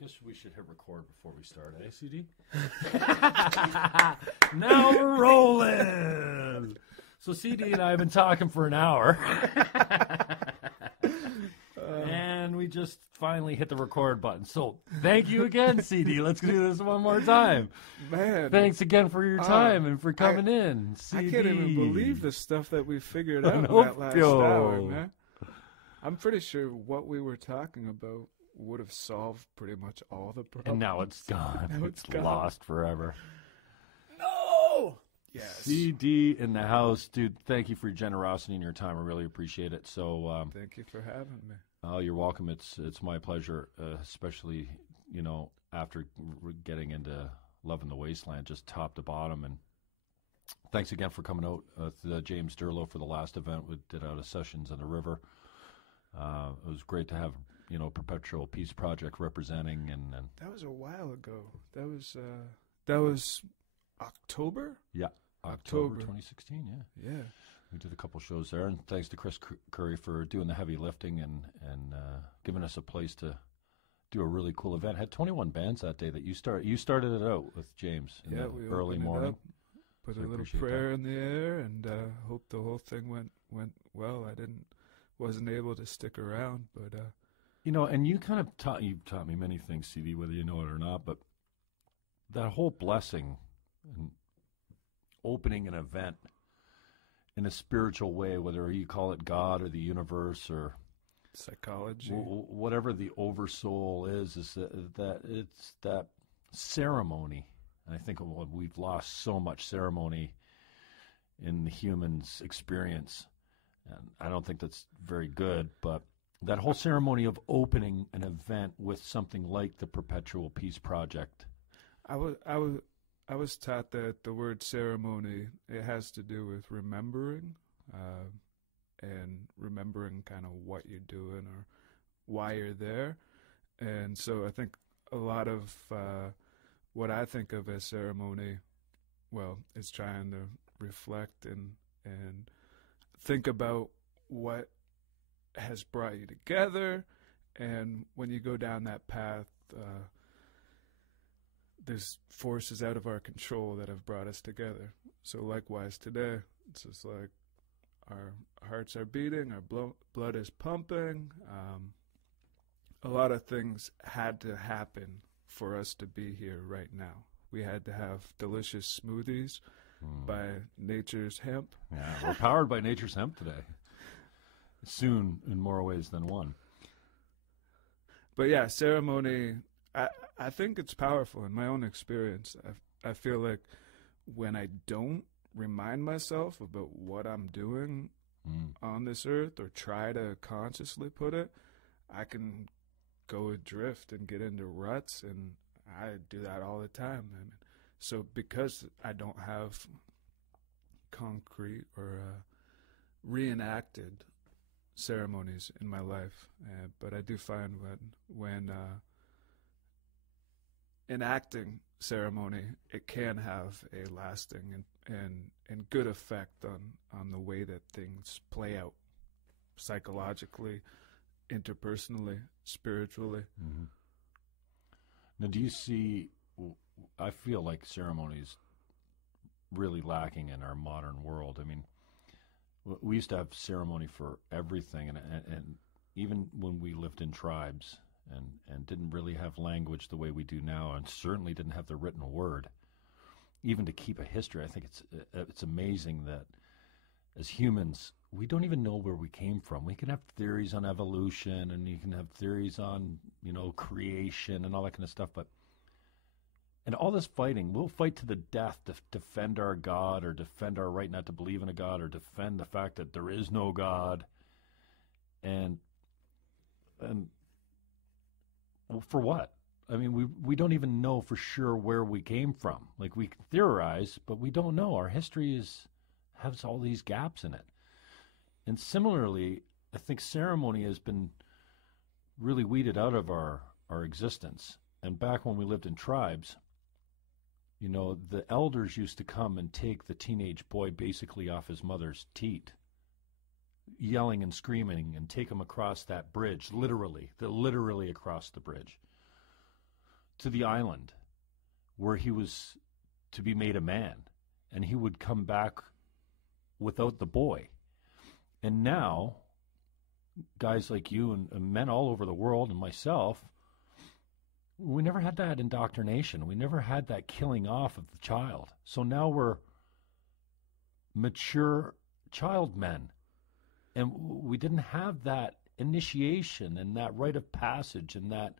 guess we should hit record before we start, eh, CD? Now we're rolling! So CD and I have been talking for an hour. And we just finally hit the record button. So thank you again, CD. Let's do this one more time. Man. Thanks again for your time and for coming in. CD. I can't even believe the stuff that we figured out in that last hour, man. I'm pretty sure what we were talking about would have solved pretty much all the problems. And now it's gone. Now it's lost forever. No! Yes. CD in the house. Dude, thank you for your generosity and your time. I really appreciate it. So, thank you for having me. Oh, you're welcome. It's my pleasure, especially, after getting into Loving the Wasteland, just top to bottom. And thanks again for coming out with James Durlow for the last event. We did out of Sessions on the River. It was great to have, Perpetual Peace Project representing. And that was a while ago. That was October? Yeah, October 2016, Yeah. We did a couple shows there, and thanks to Chris Curry for doing the heavy lifting and giving us a place to do a really cool event. Had 21 bands that day that you started it out with James in the early morning. Put a little prayer in the air, and hope the whole thing went well. Wasn't able to stick around, but and you kind of taught me many things, CD, whether you know it or not. But that whole blessing and opening an event in a spiritual way, whether you call it God or the universe or psychology, whatever the oversoul is that it's that ceremony. And I think we've lost so much ceremony in the human's experience. And I don't think that's very good, but that whole ceremony of opening an event with something like the Perpetual Peace Project. I was taught that the word ceremony, it has to do with remembering, and remembering kind of what you're doing or why you're there. And so I think a lot of what I think of as ceremony, is trying to reflect and think about what has brought you together. And when you go down that path, there's forces out of our control that have brought us together. So likewise today, it's just like our hearts are beating, our blood is pumping. A lot of things had to happen for us to be here right now. We had to have delicious smoothies by Nature's Hemp. Yeah, we're powered by Nature's Hemp today. Soon, in more ways than one. But yeah, ceremony, I think it's powerful in my own experience. I feel like when I don't remind myself about what I'm doing on this earth, or try to consciously put it, I can go adrift and get into ruts, and I do that all the time. I mean, so because I don't have concrete or reenacted ceremonies in my life, but I do find when enacting ceremony, it can have a lasting and good effect on the way that things play out psychologically, interpersonally, spiritually. Mm-hmm. Now, do you see, I feel like ceremony is really lacking in our modern world. I mean, we used to have ceremony for everything, and even when we lived in tribes and didn't really have language the way we do now, and certainly didn't have the written word, even to keep a history. I think it's amazing that as humans, we don't even know where we came from. We can have theories on evolution, and you can have theories on, creation and all that kind of stuff, and all this fighting, we'll fight to the death to defend our God, or defend our right not to believe in a God, or defend the fact that there is no God. And well, for what? I mean, we don't even know for sure where we came from. Like, we can theorize, but we don't know. Our history has all these gaps in it. And similarly, I think ceremony has been really weeded out of our existence. And back when we lived in tribes, the elders used to come and take the teenage boy basically off his mother's teat, yelling and screaming, and take him across that bridge, literally across the bridge. to the island where he was to be made a man, and he would come back without the boy. And now, guys like you and men all over the world and myself, we never had that indoctrination. We never had that killing off of the child. So now we're mature child men. And we didn't have that initiation and that rite of passage and that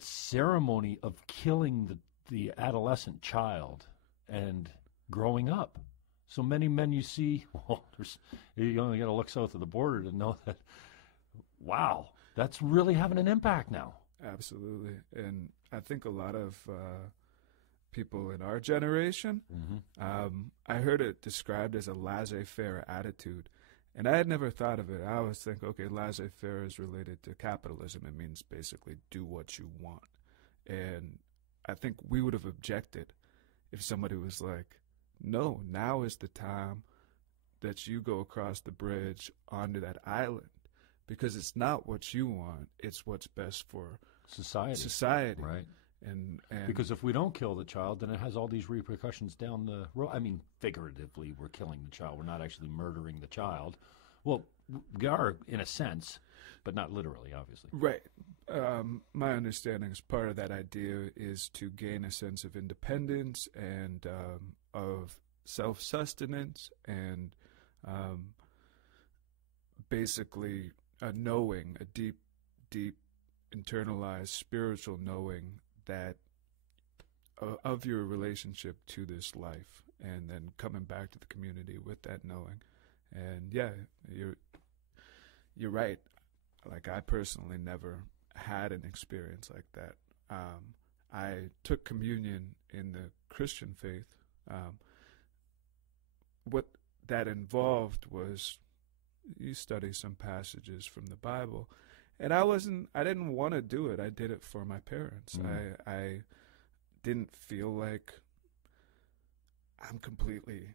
ceremony of killing the adolescent child and growing up. So many men you see, you only got to look south of the border to know that, wow, that's really having an impact now. Absolutely. And I think a lot of people in our generation, I heard it described as a laissez-faire attitude. And I had never thought of it. I always think, okay, laissez-faire is related to capitalism. It means basically do what you want. And I think we would have objected if somebody was like, no, now is the time that you go across the bridge onto that island, because it's not what you want, it's what's best for society. Right. And because if we don't kill the child, then it has all these repercussions down the road. I mean, figuratively, we're killing the child. We're not actually murdering the child. Well, we are in a sense, but not literally, obviously. Right. My understanding is part of that idea is to gain a sense of independence and of self-sustenance and basically a knowing, a deep, deep internalized spiritual knowing that of your relationship to this life, and then coming back to the community with that knowing. And yeah, you're right. Like, I personally never had an experience like that. I took communion in the Christian faith. What that involved was you study some passages from the Bible, and I didn't want to do it. I did it for my parents. I didn't feel like I'm completely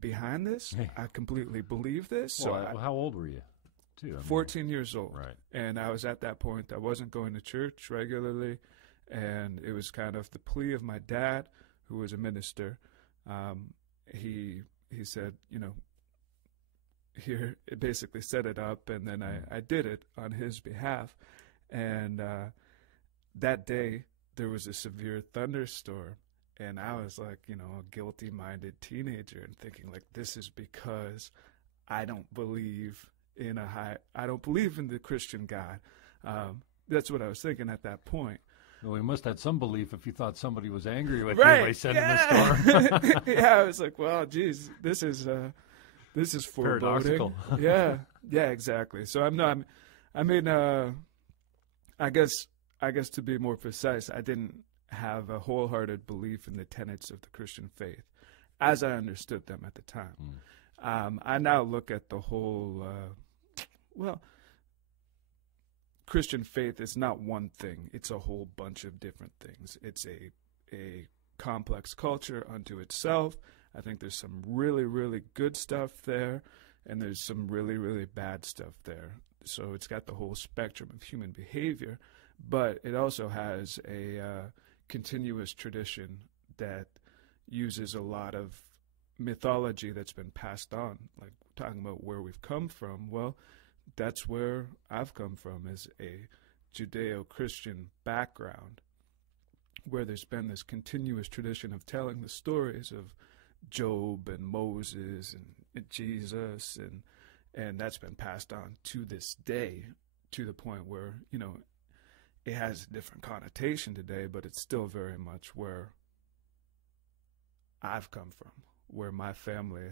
behind this. I completely believe this. Well, so how old were you? Too? 14 years old. Right. And I was at that point. I wasn't going to church regularly, and it was kind of the plea of my dad, who was a minister. He said, here, it basically set it up, and then I did it on his behalf. And that day, there was a severe thunderstorm, and I was like, a guilty-minded teenager, and thinking, like, this is because I don't believe I don't believe in the Christian God. That's what I was thinking at that point. Well, we must have some belief if you thought somebody was angry with right. you by sending the storm. Yeah, I was like, well, geez, this is foreboding. Yeah, exactly. So I guess to be more precise, I didn't have a wholehearted belief in the tenets of the Christian faith as I understood them at the time. I now look at the whole, Christian faith is not one thing. It's a whole bunch of different things. It's a complex culture unto itself. I think there's some really, really good stuff there, and there's some really, really bad stuff there. So it's got the whole spectrum of human behavior, but it also has a continuous tradition that uses a lot of mythology that's been passed on. Like, talking about where we've come from, well, that's where I've come from, is a Judeo-Christian background, where there's been this continuous tradition of telling the stories of Job and Moses and Jesus, and that's been passed on to this day, to the point where, it has a different connotation today, but it's still very much where I've come from, where my family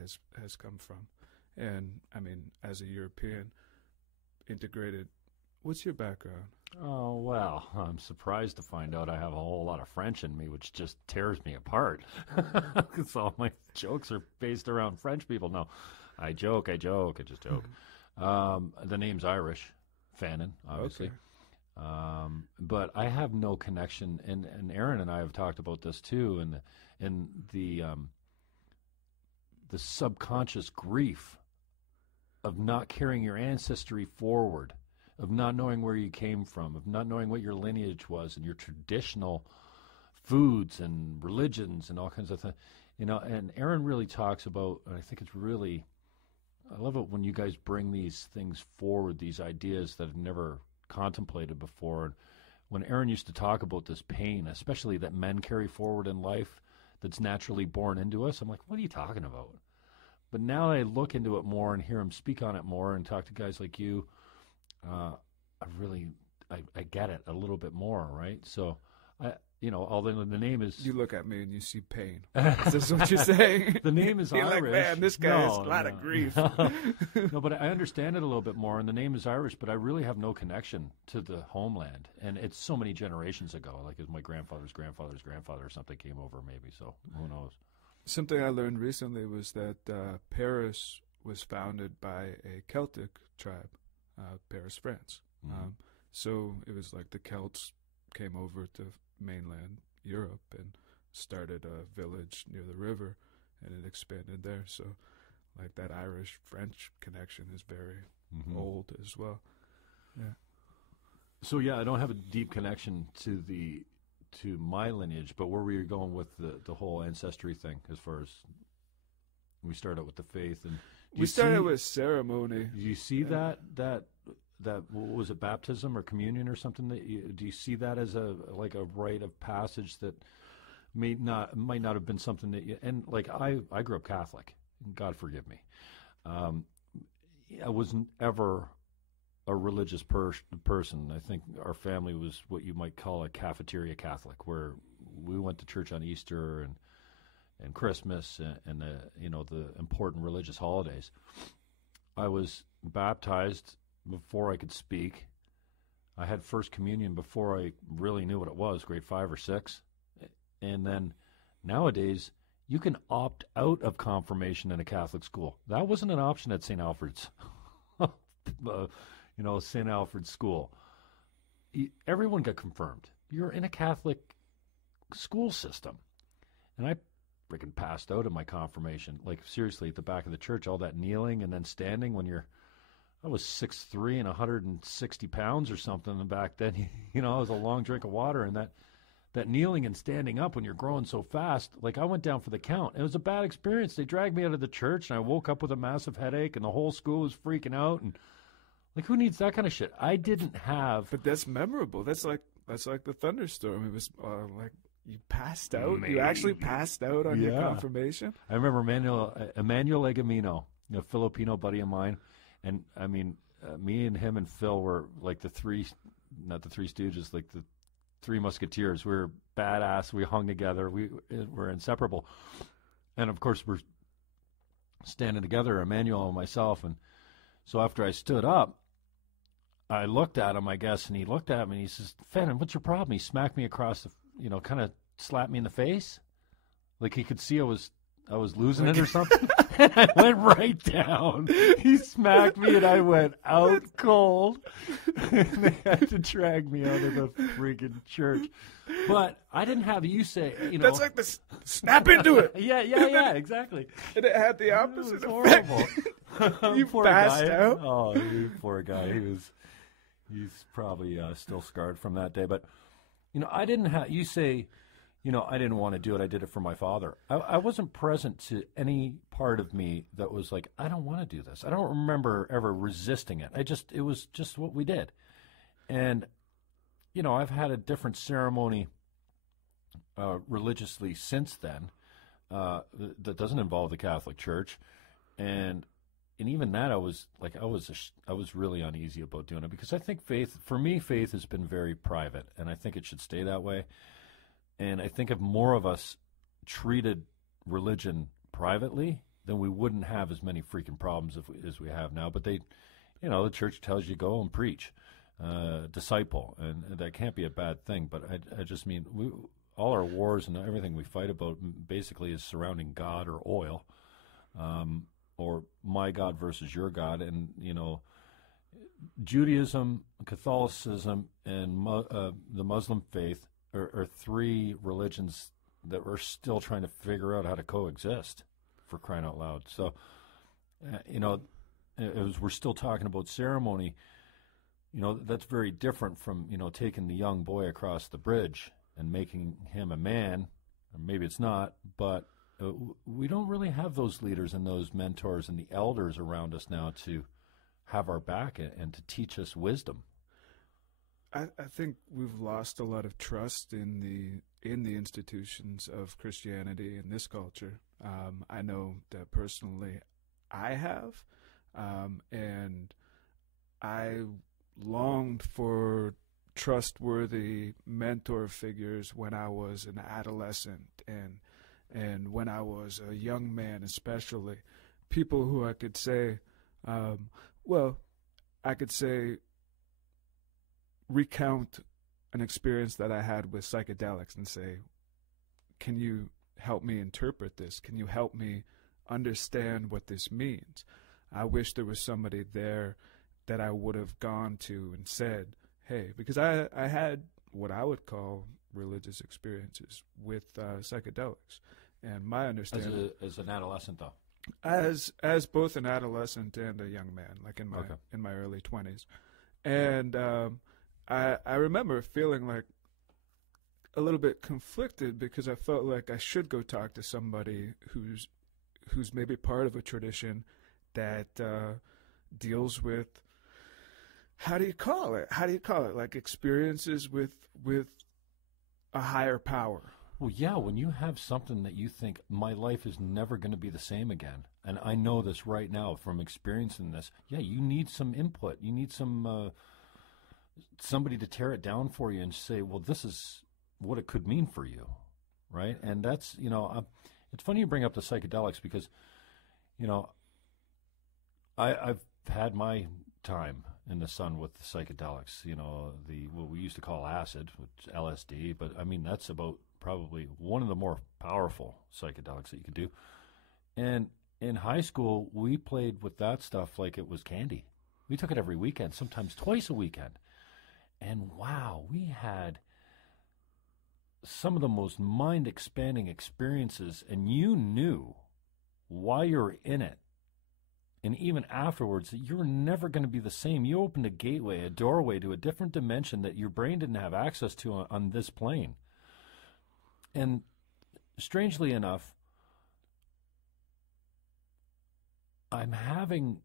has come from. And, I mean, as a European, integrated, what's your background? Oh, well, I'm surprised to find out I have a whole lot of French in me, which just tears me apart. Because all my jokes are based around French people. No, I just joke. The name's Irish, Fannon, obviously. Okay. But I have no connection, and Aaron and I have talked about this too, and the subconscious grief of not carrying your ancestry forward. of not knowing where you came from, of not knowing what your lineage was and your traditional foods and religions and all kinds of things. And Aaron really talks about, and I think it's really, I love it when you guys bring these things forward, these ideas that I've never contemplated before. When Aaron used to talk about this pain, especially that men carry forward in life that's naturally born into us, I'm like, what are you talking about? But now I look into it more and hear him speak on it more and talk to guys like you, I get it a little bit more, right? So, although the name is... You look at me and you see pain. Is this what you're saying? The name is You're Irish. like, man, this guy has a lot of grief. No, but I understand it a little bit more, and the name is Irish, but I really have no connection to the homeland. And it's so many generations ago, like as my grandfather's grandfather's grandfather or something came over maybe, so who knows? Something I learned recently was that Paris was founded by a Celtic tribe, Paris, France. Mm-hmm. So it was like the Celts came over to mainland Europe and started a village near the river, and it expanded there. So like that Irish-French connection is very old as well. Yeah. So yeah, I don't have a deep connection to my lineage, but where were you going with the whole ancestry thing as far as we started with the faith? And we started with ceremony. Do you see that what was it, baptism or communion or something? Do you see that as a rite of passage that might not have been something that and like I grew up Catholic, God forgive me. I wasn't ever a religious person. I think our family was what you might call a cafeteria Catholic, where we went to church on Easter and Christmas and the important religious holidays. I was baptized before I could speak. I had First Communion before I really knew what it was, grade 5 or 6. And then nowadays, you can opt out of confirmation in a Catholic school. That wasn't an option at St. Alfred's, St. Alfred's school. Everyone got confirmed. You're in a Catholic school system. And I freaking passed out in my confirmation. Like, seriously, at the back of the church, all that kneeling and then standing when I was 6'3" and 160 pounds or something. And back then, I was a long drink of water. And that kneeling and standing up when you're growing so fast, like I went down for the count. It was a bad experience. They dragged me out of the church, and I woke up with a massive headache, and the whole school was freaking out. And like, who needs that kind of shit? I didn't have. But that's memorable. That's like the thunderstorm. It was like you passed out. Maybe. You actually passed out on your confirmation. I remember Emmanuel Egamino, a Filipino buddy of mine. And, I mean, me and him and Phil were like not the Three Stooges, like the Three Musketeers. We were badass. We hung together. We were inseparable. And, of course, we're standing together, Emmanuel and myself. And so after I stood up, I looked at him, I guess, and he looked at me and he says, "Fannon, what's your problem?" He smacked me across the, kind of slapped me in the face. Like he could see I was losing it or something. And I went right down. He smacked me and I went out cold. And they had to drag me out of the freaking church. But I didn't have you say, That's like the snap into it. Yeah, exactly. And it had the opposite effect. Horrible. You passed out? Oh, you poor guy. He's probably still scarred from that day. But, I didn't have, you say, I didn't want to do it. I did it for my father. I wasn't present to any part of me that was like, I don't want to do this. I don't remember ever resisting it. It was just what we did. And, I've had a different ceremony religiously since then that doesn't involve the Catholic Church. And even that, I was really uneasy about doing it because I think faith has been very private, and I think it should stay that way. And I think if more of us treated religion privately, then we wouldn't have as many freaking problems as we have now. But the church tells you go and preach, disciple, and that can't be a bad thing. But I just mean, all our wars and everything we fight about basically is surrounding God or oil, or my God versus your God. And, Judaism, Catholicism, and the Muslim faith are three religions that we're still trying to figure out how to coexist, for crying out loud. So, as we're still talking about ceremony, that's very different from, taking the young boy across the bridge and making him a man. Or maybe it's not, but we don't really have those leaders and those mentors and the elders around us now to have our back and to teach us wisdom. I think we've lost a lot of trust in the institutions of Christianity in this culture. I know that personally I have, and I longed for trustworthy mentor figures when I was an adolescent and when I was a young man, especially people who I could say, recount an experience that I had with psychedelics and say, can you help me interpret this? Can you help me understand what this means? I wish there was somebody there that I would have gone to and said, hey, because I had what I would call religious experiences with psychedelics. And my understanding... As an adolescent, though? As both an adolescent and a young man, like in my early 20s. And I remember feeling like a little bit conflicted because I felt like I should go talk to somebody who's maybe part of a tradition that deals with, how do you call it? Like experiences with a higher power. Well, yeah, when you have something that you think, my life is never going to be the same again, and I know this right now from experiencing this, yeah, you need some input. You need some somebody to tear it down for you and say, well, this is what it could mean for you, right? And that's, it's funny you bring up the psychedelics because, I've had my time in the sun with the psychedelics, what we used to call acid, which is LSD, but I mean, that's about probably one of the more powerful psychedelics that you could do. And in high school, we played with that stuff like it was candy. We took it every weekend, sometimes twice a weekend. And wow, we had some of the most mind-expanding experiences, and you knew while you were in it, and even afterwards, that you were never going to be the same. You opened a gateway, a doorway to a different dimension that your brain didn't have access to on this plane. And strangely enough, I'm having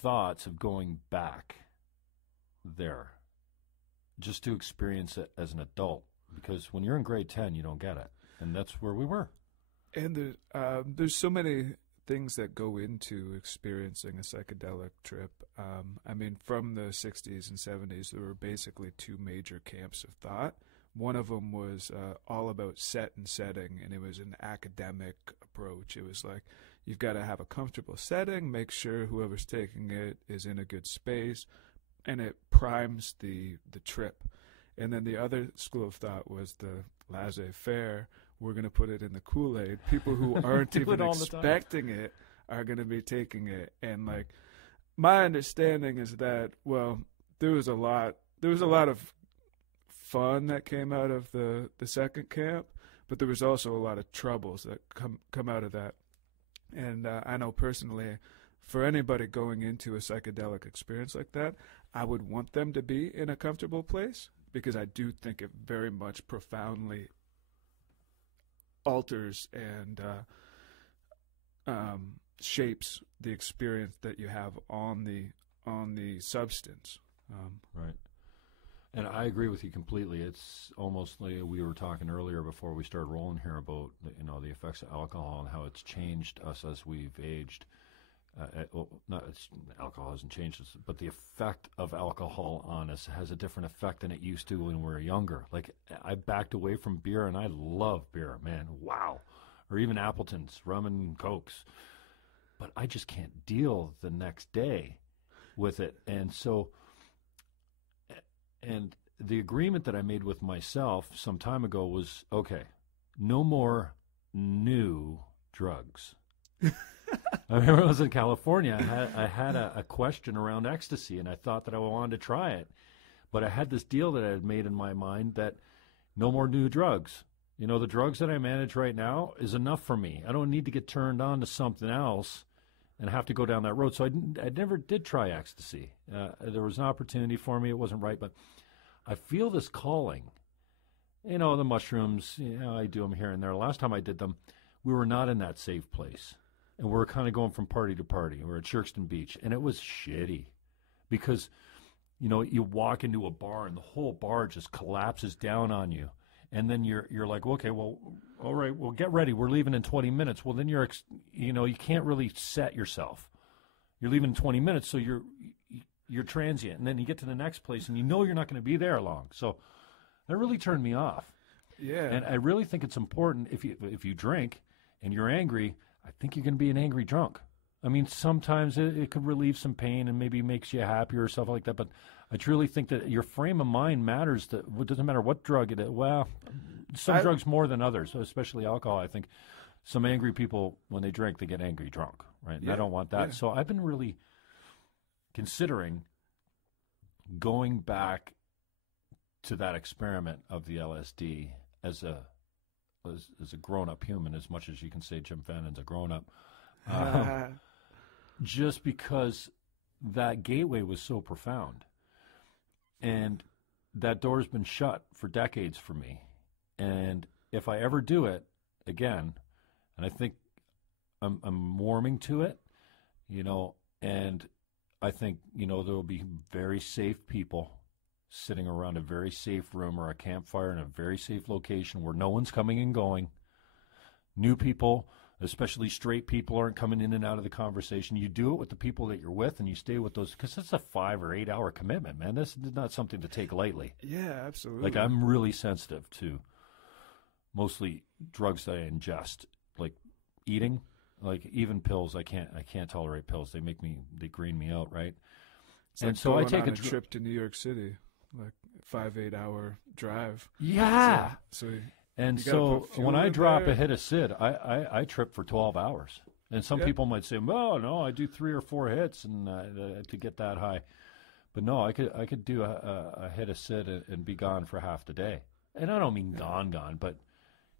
thoughts of going back there just to experience it as an adult. Because when you're in grade 10, you don't get it. And that's where we were. And there's so many things that go into experiencing a psychedelic trip. I mean, from the 60s and 70s, there were basically two major camps of thought. One of them was all about set and setting, and it was an academic approach. It was like, you've got to have a comfortable setting, make sure whoever's taking it is in a good space, and it primes the trip. And then the other school of thought was the laissez-faire. We're going to put it in the Kool-Aid. People who aren't even expecting it are going to be taking it. And like, my understanding is that, well, there was a lot of fun that came out of the second camp, but there was also a lot of troubles that come out of that. And I know personally, for anybody going into a psychedelic experience like that, I would want them to be in a comfortable place, because I do think it very much profoundly alters and shapes the experience that you have on the substance. Right. And I agree with you completely. It's almost like we were talking earlier before we started rolling here about the effects of alcohol and how it's changed us as we've aged. Alcohol hasn't changed us, but the effect of alcohol on us has a different effect than it used to when we were younger. Like, I backed away from beer, and I love beer, man. Wow. Or even Appleton's, rum and Cokes. But I just can't deal the next day with it. And so, and the agreement that I made with myself some time ago was, okay, no more new drugs. I remember I was in California. I had a question around ecstasy, and I thought that I wanted to try it. But I had this deal that I had made in my mind that no more new drugs. The drugs that I manage right now is enough for me. I don't need to get turned on to something else and have to go down that road. So I never did try ecstasy. There was an opportunity for me. It wasn't right, but I feel this calling. You know, the mushrooms, I do them here and there. Last time I did them, we were not in that safe place. And we were kind of going from party to party. We were at Shirkston Beach, and it was shitty because, you walk into a bar and the whole bar just collapses down on you. And then you're like, okay, well, all right, well, get ready. We're leaving in 20 minutes. Well, then you can't really set yourself. You're leaving in 20 minutes, so you're transient. And then you get to the next place, and you're not going to be there long. So that really turned me off. Yeah. And I really think it's important if you drink and you're angry, I think you're going to be an angry drunk. I mean, sometimes it could relieve some pain and maybe makes you happier or stuff like that. But I truly think that your frame of mind matters. It doesn't matter what drug it is. Well, some drugs more than others, especially alcohol. I think some angry people, when they drink, they get angry drunk, right? And I don't want that. Yeah. So I've been really considering going back to that experiment of the LSD as a grown-up human, as much as you can say Jim Fannon's a grown-up. Just because that gateway was so profound. And that door's been shut for decades for me. And if I ever do it again, and I think I'm warming to it, and I think, there will be very safe people sitting around a very safe room or a campfire in a very safe location where no one's coming and going. New people, especially straight people, aren't coming in and out of the conversation. You do it with the people that you're with, and you stay with those, because it's a 5 or 8 hour commitment, man. This is not something to take lightly. Yeah, absolutely. Like, I'm really sensitive to mostly drugs that I ingest, like eating, like even pills. I can't tolerate pills. They green me out, right? It's and like so I take a trip to New York City, like 5-8 hour drive. Yeah. So when I drop a hit of Sid, I trip for 12 hours. And some people might say, "Oh no, I do 3 or 4 hits and to get that high." But no, I could do a hit of Sid and be gone for half the day. And I don't mean gone, but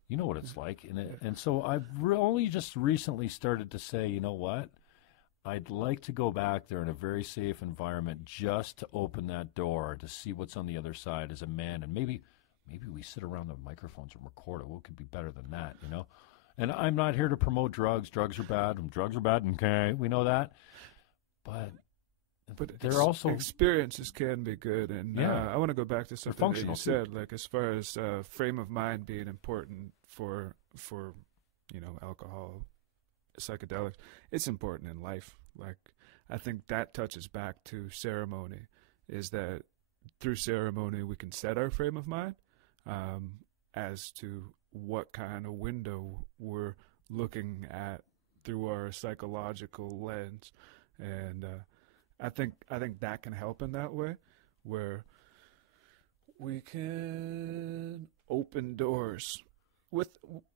you know what it's like. And so I've only just recently started to say, you know what? I'd like to go back there in a very safe environment just to open that door to see what's on the other side as a man. And maybe we sit around the microphones and record it. What could be better than that, And I'm not here to promote drugs. Drugs are bad. Drugs are bad. Okay, we know that. But they're also experiences can be good. And I want to go back to something that you said, like as far as frame of mind being important for alcohol, psychedelics. It's important in life. Like I think that touches back to ceremony. Is that through ceremony we can set our frame of mind as to what kind of window we're looking at through our psychological lens, and I think that can help in that way, where we can open doors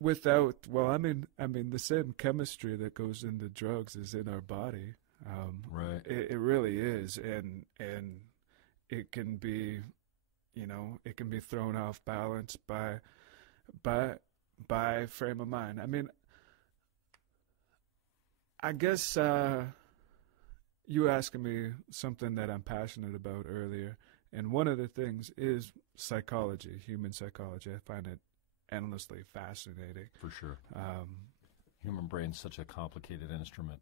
without. Well, I mean, the same chemistry that goes into drugs is in our body. Right. It really is, and it can be, it can be thrown off balance by frame of mind. I mean, I guess you were asking me something that I'm passionate about earlier, and one of the things is psychology, human psychology. I find it endlessly fascinating. For sure. Human brain's such a complicated instrument.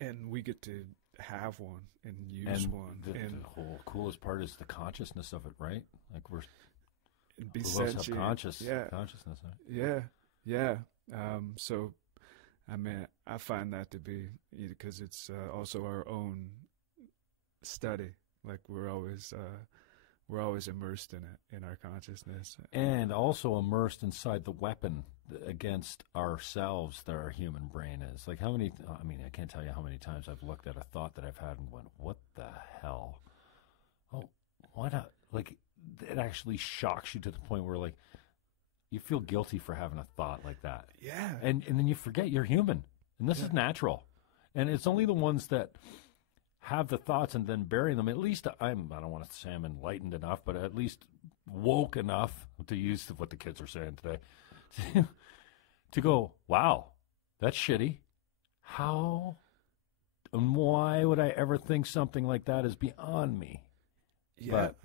And we get to have one and use one. The whole coolest part is the consciousness of it, right? Like we're sentient. Consciousness. Right? Yeah. So, I mean, I find that to be, because it's also our own study. Like we're always immersed in it, in our consciousness, and also immersed inside the weapon against ourselves that our human brain is. Like how many? I mean, I can't tell you how many times I've looked at a thought that I've had and went, "What the hell? Oh, what?" Like it actually shocks you to the point where like you feel guilty for having a thought like that. Yeah, and then you forget you're human, and this is natural, and it's only the ones that have the thoughts and then bury them. At least I don't want to say I'm enlightened enough, but at least woke enough, to use what the kids are saying today, to go, wow, that's shitty. How And why would I ever think something like that is beyond me? Yeah. But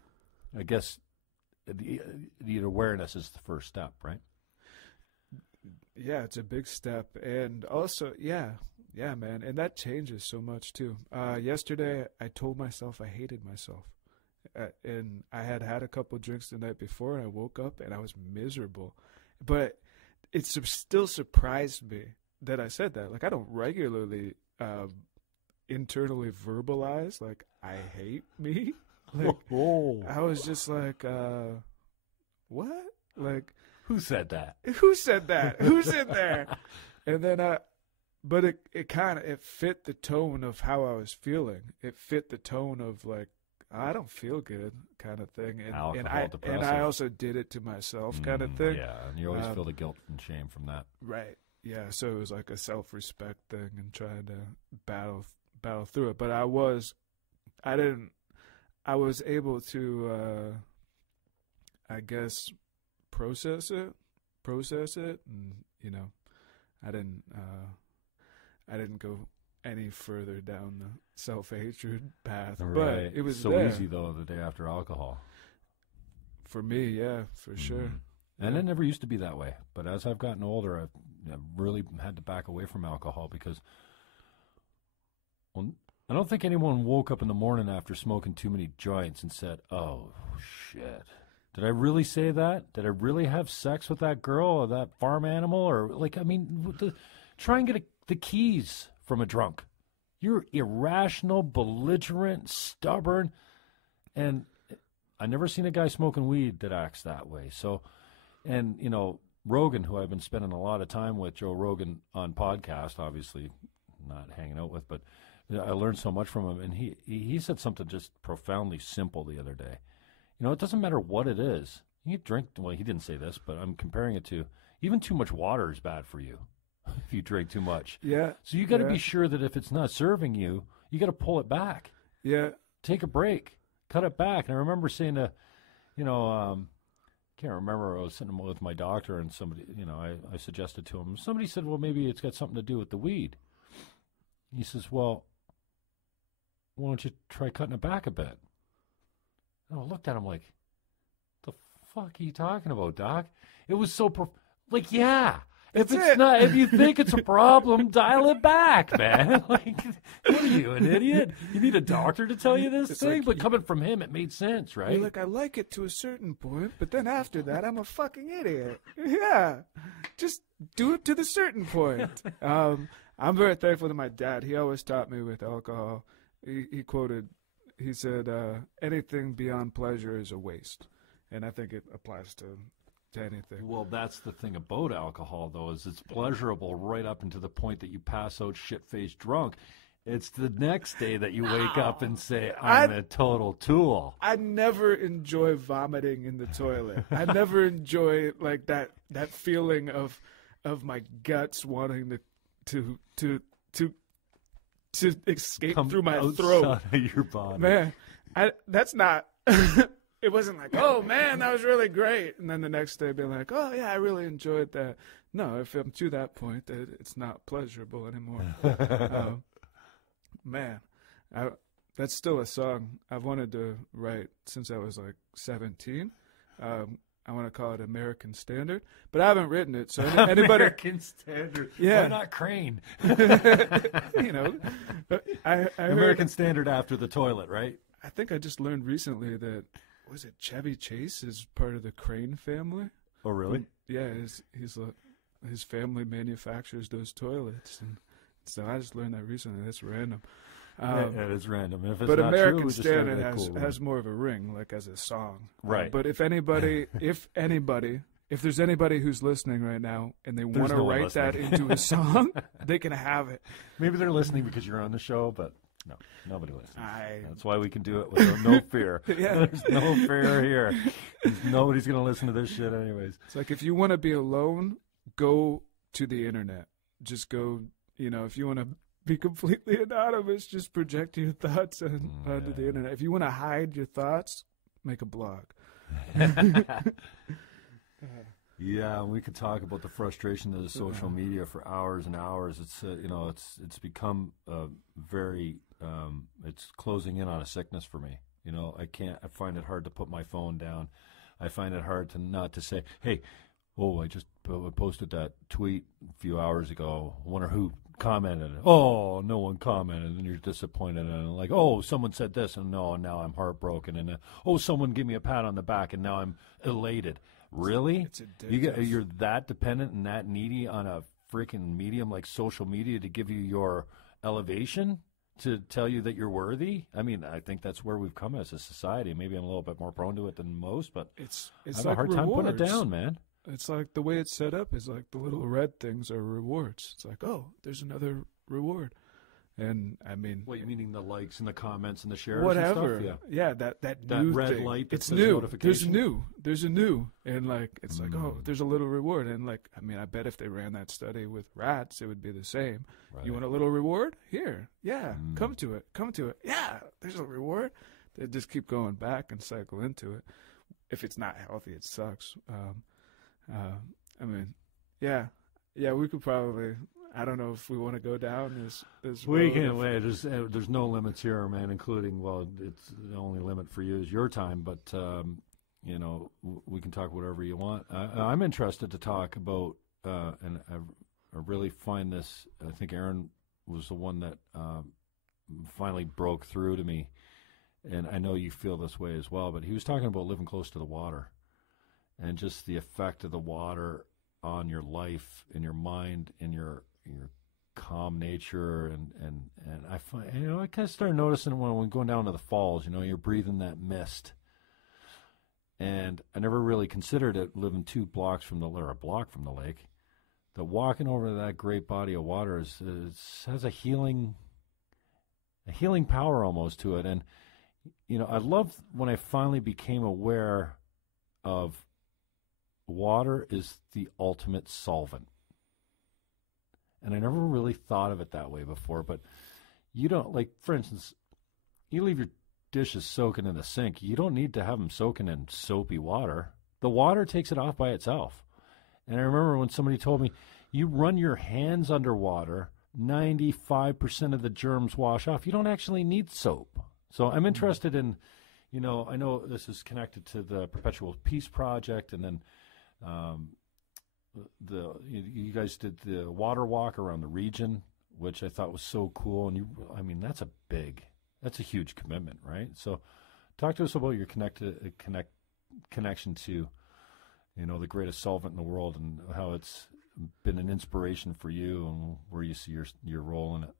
I guess the awareness is the first step, right? Yeah, it's a big step. And also, yeah, man. And that changes so much, too. Yesterday, I told myself I hated myself. And I had a couple drinks the night before, and I woke up, and I was miserable. But it still surprised me that I said that. Like, I don't regularly internally verbalize, like, I hate me. Like, I was just like, what? Like, who said that? Who's in there? And then, but it fit the tone of how I was feeling. It fit the tone of like, I don't feel good kind of thing. And I also did it to myself kind of thing. Yeah, and you always feel the guilt and shame from that. Right. Yeah. So it was like a self-respect thing and trying to battle through it. But I was able to, I guess, process it, and I didn't go any further down the self-hatred path. Right. But it was so there. Easy though the day after alcohol. For me, yeah, for sure. And it never used to be that way. But as I've gotten older, I've really had to back away from alcohol because, well, I don't think anyone woke up in the morning after smoking too many joints and said, "Oh shit, did I really say that? Did I really have sex with that girl or that farm animal?" Or like, I mean, try and get the keys from a drunk. You're irrational, belligerent, stubborn, and I never seen a guy smoking weed that acts that way. So, and Rogan, who I've been spending a lot of time with, Joe Rogan on podcast, obviously not hanging out with, but I learned so much from him, and he said something just profoundly simple the other day. It doesn't matter what it is. You drink, well, he didn't say this, but I'm comparing it to even too much water is bad for you if you drink too much. Yeah. So you got to be sure that if it's not serving you, you got to pull it back. Yeah. Take a break. Cut it back. And I remember saying to, can't remember, I was sitting with my doctor and somebody, I suggested to him, somebody said, well, maybe it's got something to do with the weed. He says, well, why don't you try cutting it back a bit? And I looked at him like, the fuck are you talking about, Doc? It was so, yeah. If you think it's a problem, dial it back, man. Like, what are you, an idiot? You need a doctor to tell you this thing? Like, but coming from him, it made sense, right? You're like, I like it to a certain point, but then after that, I'm a fucking idiot. Yeah. Just do it to the certain point. I'm very thankful to my dad. He always taught me with alcohol. He said, anything beyond pleasure is a waste. And I think it applies to anything. Well, that's the thing about alcohol, though, is it's pleasurable right up until the point that you pass out shit-faced drunk. It's the next day that you wake up and say, I'm a total tool. I never enjoy vomiting in the toilet. I never enjoy like that feeling of my guts wanting to escape through my throat. Of your body. Man, that's not... It wasn't like, oh, man, that was really great. And then the next day being like, oh, yeah, I really enjoyed that. No, if I'm to that point, that it's not pleasurable anymore. Man, that's still a song I've wanted to write since I was like 17. I want to call it American Standard, but I haven't written it. So anybody, American Standard. Yeah. Why not Crane? I American Standard after the toilet, right? I think I just learned recently that, was it Chevy Chase is part of the Crane family? Oh, really? Yeah, his family manufactures those toilets, and so I just learned that recently. That's random. It is random. If it's but not American true, Standard has more of a ring, like as a song, right? But if there's anybody who's listening right now and they want to write that into a song, they can have it. Maybe they're listening because you're on the show, but. No, nobody listens. That's why we can do it with no fear. Yeah. There's no fear here. Nobody's going to listen to this shit anyways. It's like if you want to be alone, go to the internet. Just go, if you want to be completely anonymous, just project your thoughts onto the internet. If you want to hide your thoughts, make a blog. Yeah, we could talk about the frustration of the social media for hours and hours. It's it's become very it's closing in on a sickness for me. I find it hard to put my phone down. I find it hard to not to say, hey, I just posted that tweet a few hours ago. I wonder who commented. Oh, no one commented, and you're disappointed. And like, someone said this, and now I'm heartbroken. And someone gave me a pat on the back, and now I'm elated. Really? It's addictive. You're that dependent and that needy on a freaking medium like social media to give you your elevation, to tell you that you're worthy? I mean, I think that's where we've come as a society. Maybe I'm a little bit more prone to it than most, but It's I have like a hard time putting it down, man. It's like the way it's set up is like the little red things are rewards. It's like, there's another reward. And I mean, What you meaning, the likes and the comments and the shares whatever. and stuff? Yeah, that new red thing. light that It's says new. notification? There's a new. And like, it's like, there's a little reward. And like, I mean, I bet if they ran that study with rats, it would be the same. Right. You want a little reward? Here. Yeah. Come to it. Yeah. There's a reward. They just keep going back and cycle into it. If it's not healthy, it sucks. I mean, yeah, we could probably. I don't know if we want to go down this We road. can wait. There's no limits here, man. Including, it's the only limit for you is your time. But we can talk whatever you want. I'm interested to talk about, and I really find this. I think Aaron was the one that finally broke through to me, and I know you feel this way as well. But he was talking about living close to the water, and just the effect of the water on your life, in your mind, in your calm nature, and I find, I kind of started noticing when we're going down to the falls, you're breathing that mist, and I never really considered it living 2 blocks from a block from the lake, that walking over that great body of water has a healing power almost to it. And I love when I finally became aware of water is the ultimate solvent. And I never really thought of it that way before, but you don't, like, for instance, you leave your dishes soaking in the sink. You don't need to have them soaking in soapy water. The water takes it off by itself. And I remember when somebody told me, you run your hands underwater, 95% of the germs wash off. You don't actually need soap. So I'm interested in, I know this is connected to the Perpetual Peace Project, and then you guys did the water walk around the region, which I thought was so cool. And that's a huge commitment, right? So talk to us about your connection to, the greatest solvent in the world, and how it's been an inspiration for you, and where you see your role in it.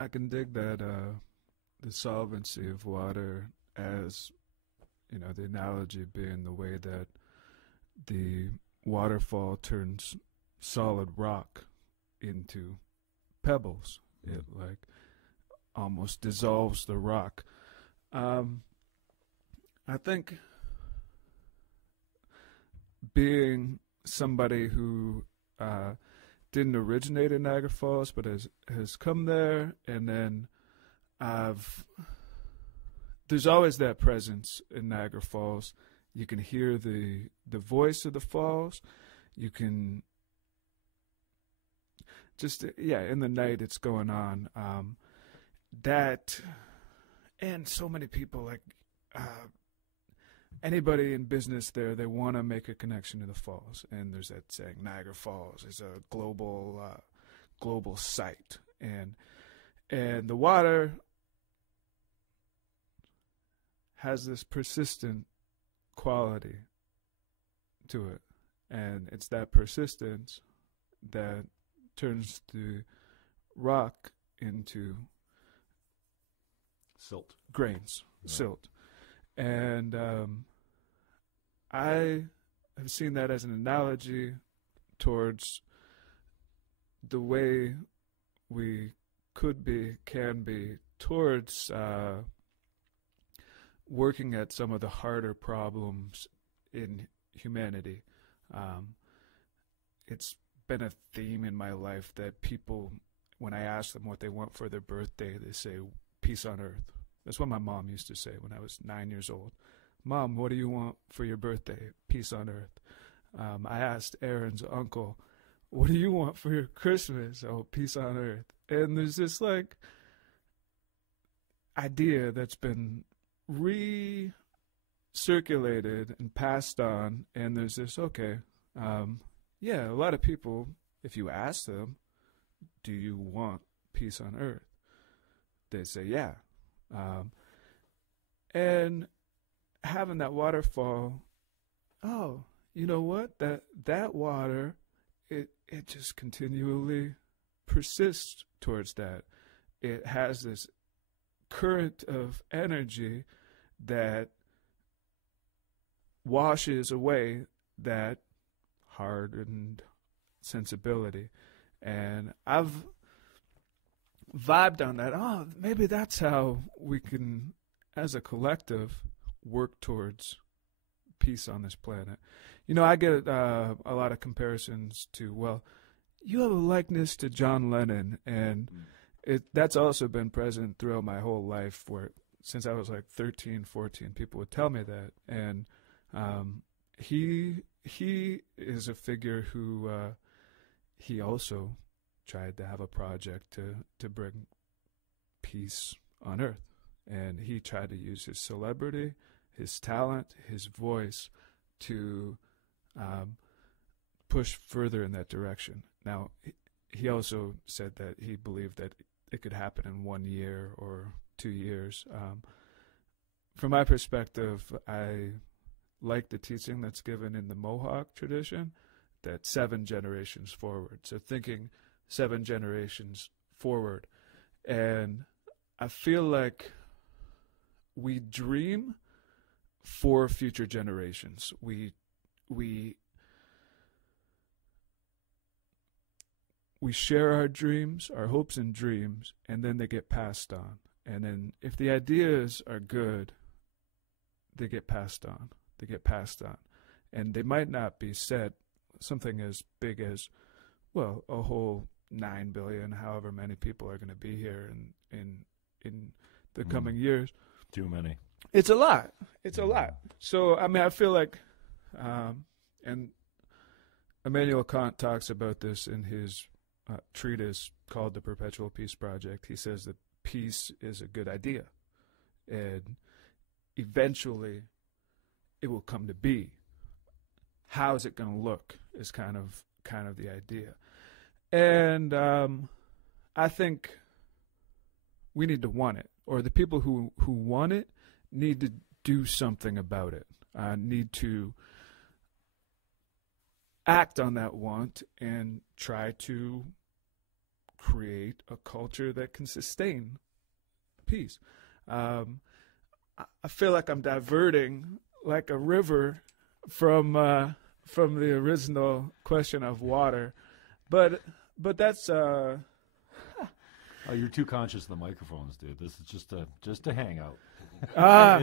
I can dig that the solvency of water as, the analogy being the way that the waterfall turns solid rock into pebbles. It like almost dissolves the rock. I think being somebody who didn't originate in Niagara Falls, but has come there, and then there's always that presence in Niagara Falls. You can hear the voice of the falls. You can just, in the night it's going on. That, and so many people, like anybody in business there, they want to make a connection to the falls. And there's that saying, Niagara Falls is a global site. And the water has this persistent quality to it, and it's that persistence that turns the rock into grains, silt. And I have seen that as an analogy towards the way we can be towards working at some of the harder problems in humanity. It's been a theme in my life that people, when I ask them what they want for their birthday, they say peace on earth. That's what my mom used to say when I was 9 years old. Mom, what do you want for your birthday? Peace on earth. I asked Aaron's uncle, what do you want for your Christmas? Oh, peace on earth. And there's this like idea that's been recirculated and passed on. And there's this, okay, yeah, a lot of people, if you ask them, do you want peace on earth? They say, yeah. And having that waterfall, oh, you know what? That water, it just continually persists towards that. It has this current of energy that washes away that hardened sensibility. And I've vibed on that. Oh, maybe that's how we can, as a collective, work towards peace on this planet. You know, I get a lot of comparisons to, well, you have a likeness to John Lennon, and that's also been present throughout my whole life, where since I was like 13, 14, people would tell me that. And he is a figure who he also tried to have a project to bring peace on earth. And he tried to use his celebrity, his talent, his voice to push further in that direction. Now, he also said that he believed that it could happen in 1 year or 2 years. From my perspective, I like the teaching that's given in the Mohawk tradition, that 7 generations forward. So thinking 7 generations forward. And I feel like we dream for future generations. We share our dreams, our hopes and dreams, and then they get passed on. And then if the ideas are good, they get passed on. They get passed on. And they might not be set something as big as, well, a whole 9 billion, however many people are going to be here in the coming years. Too many. It's a lot. It's a lot. So, I mean, I feel like, and Immanuel Kant talks about this in his treatise called The Perpetual Peace Project. He says that peace is a good idea, and eventually it will come to be. How is it going to look is kind of the idea. And I think we need to want it, or the people who want it need to do something about it, need to act on that want and try to create a culture that can sustain peace. I feel like I'm diverting like a river from the original question of water, but that's Oh, you're too conscious of the microphones, dude. This is just a hangout.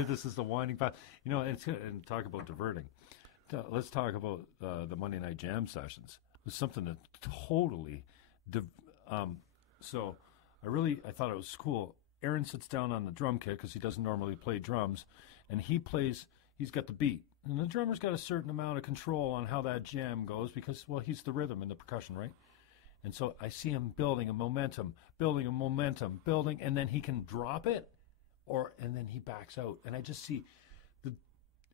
This is the winding path. You know, and talk about diverting. Let's talk about the Monday Night Jam sessions. It was something that totally. So I thought it was cool. Aaron sits down on the drum kit because he doesn't normally play drums, and he's got the beat. And the drummer's got a certain amount of control on how that jam goes because, well, he's the rhythm and the percussion, right? And so I see him building a momentum, and then he can drop it, and then he backs out. And I just see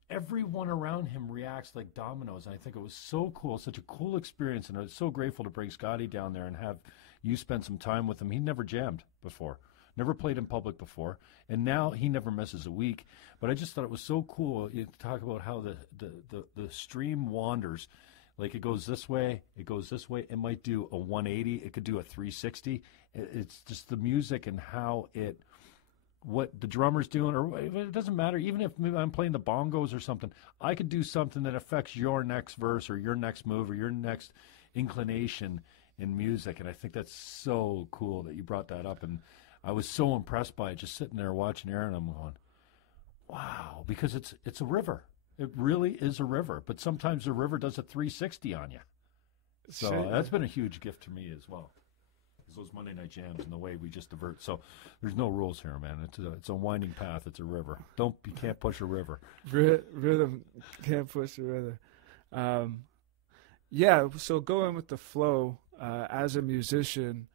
everyone around him reacts like dominoes. And I think it was so cool, such a cool experience. And I was so grateful to bring Scotty down there and have you spend some time with him. He never jammed before, never played in public before. And now he never misses a week. But I just thought it was so cool. You talk about how the stream wanders. Like it goes this way, it might do a 180, it could do a 360. It's just the music and how what the drummer's doing, or it doesn't matter. Even if maybe I'm playing the bongos or something, I could do something that affects your next verse or your next move or your next inclination in music. And I think that's so cool that you brought that up. And I was so impressed by it, just sitting there watching Aaron. I'm going, wow, because it's a river. It really is a river, but sometimes the river does a 360 on you. So that's been a huge gift to me as well. those Monday night jams and the way we just divert. So there's no rules here, man. It's a winding path. It's a river. You can't push a river. Rhythm can't push a river. Yeah. So going with the flow, as a musician,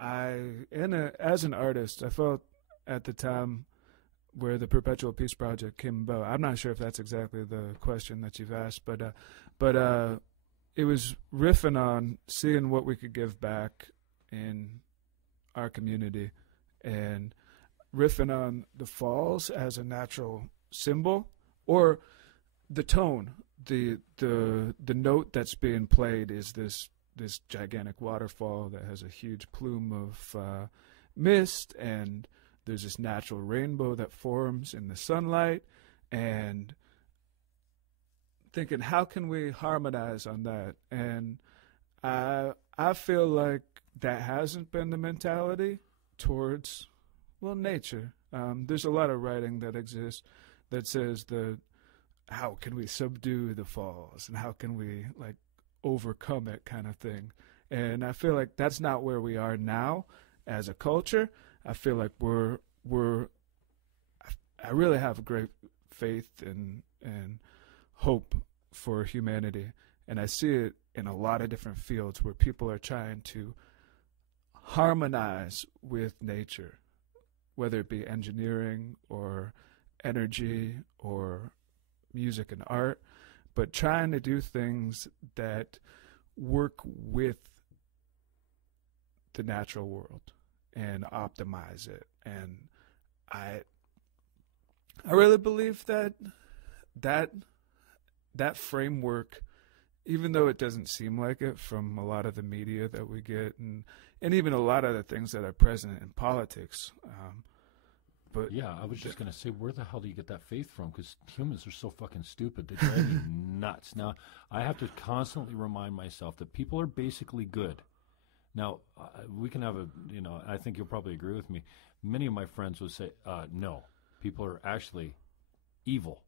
as an artist, I felt at the time where the Perpetual Peace Project came about. I'm not sure if that's exactly the question that you've asked, but it was riffing on seeing what we could give back in our community, and riffing on the falls as a natural symbol, or the tone, the note that's being played is this gigantic waterfall that has a huge plume of mist, and there's this natural rainbow that forms in the sunlight, and thinking, how can we harmonize on that? And I feel like that hasn't been the mentality towards, well, nature. There's a lot of writing that exists that says how can we subdue the falls, and how can we overcome it, kind of thing. And I feel like that's not where we are now as a culture. I feel like I really have a great faith and hope for humanity, and I see it in a lot of different fields where people are trying to harmonize with nature, whether it be engineering or energy or music and art, but trying to do things that work with the natural world and optimize it. And I really believe that framework, even though it doesn't seem like it from a lot of the media that we get, and even a lot of the things that are present in politics. But yeah, I was just going to say, where the hell do you get that faith from? Because humans are so fucking stupid. They drive me nuts. Now, I have to constantly remind myself that people are basically good. Now, we can have I think you'll probably agree with me. Many of my friends would say, no, people are actually evil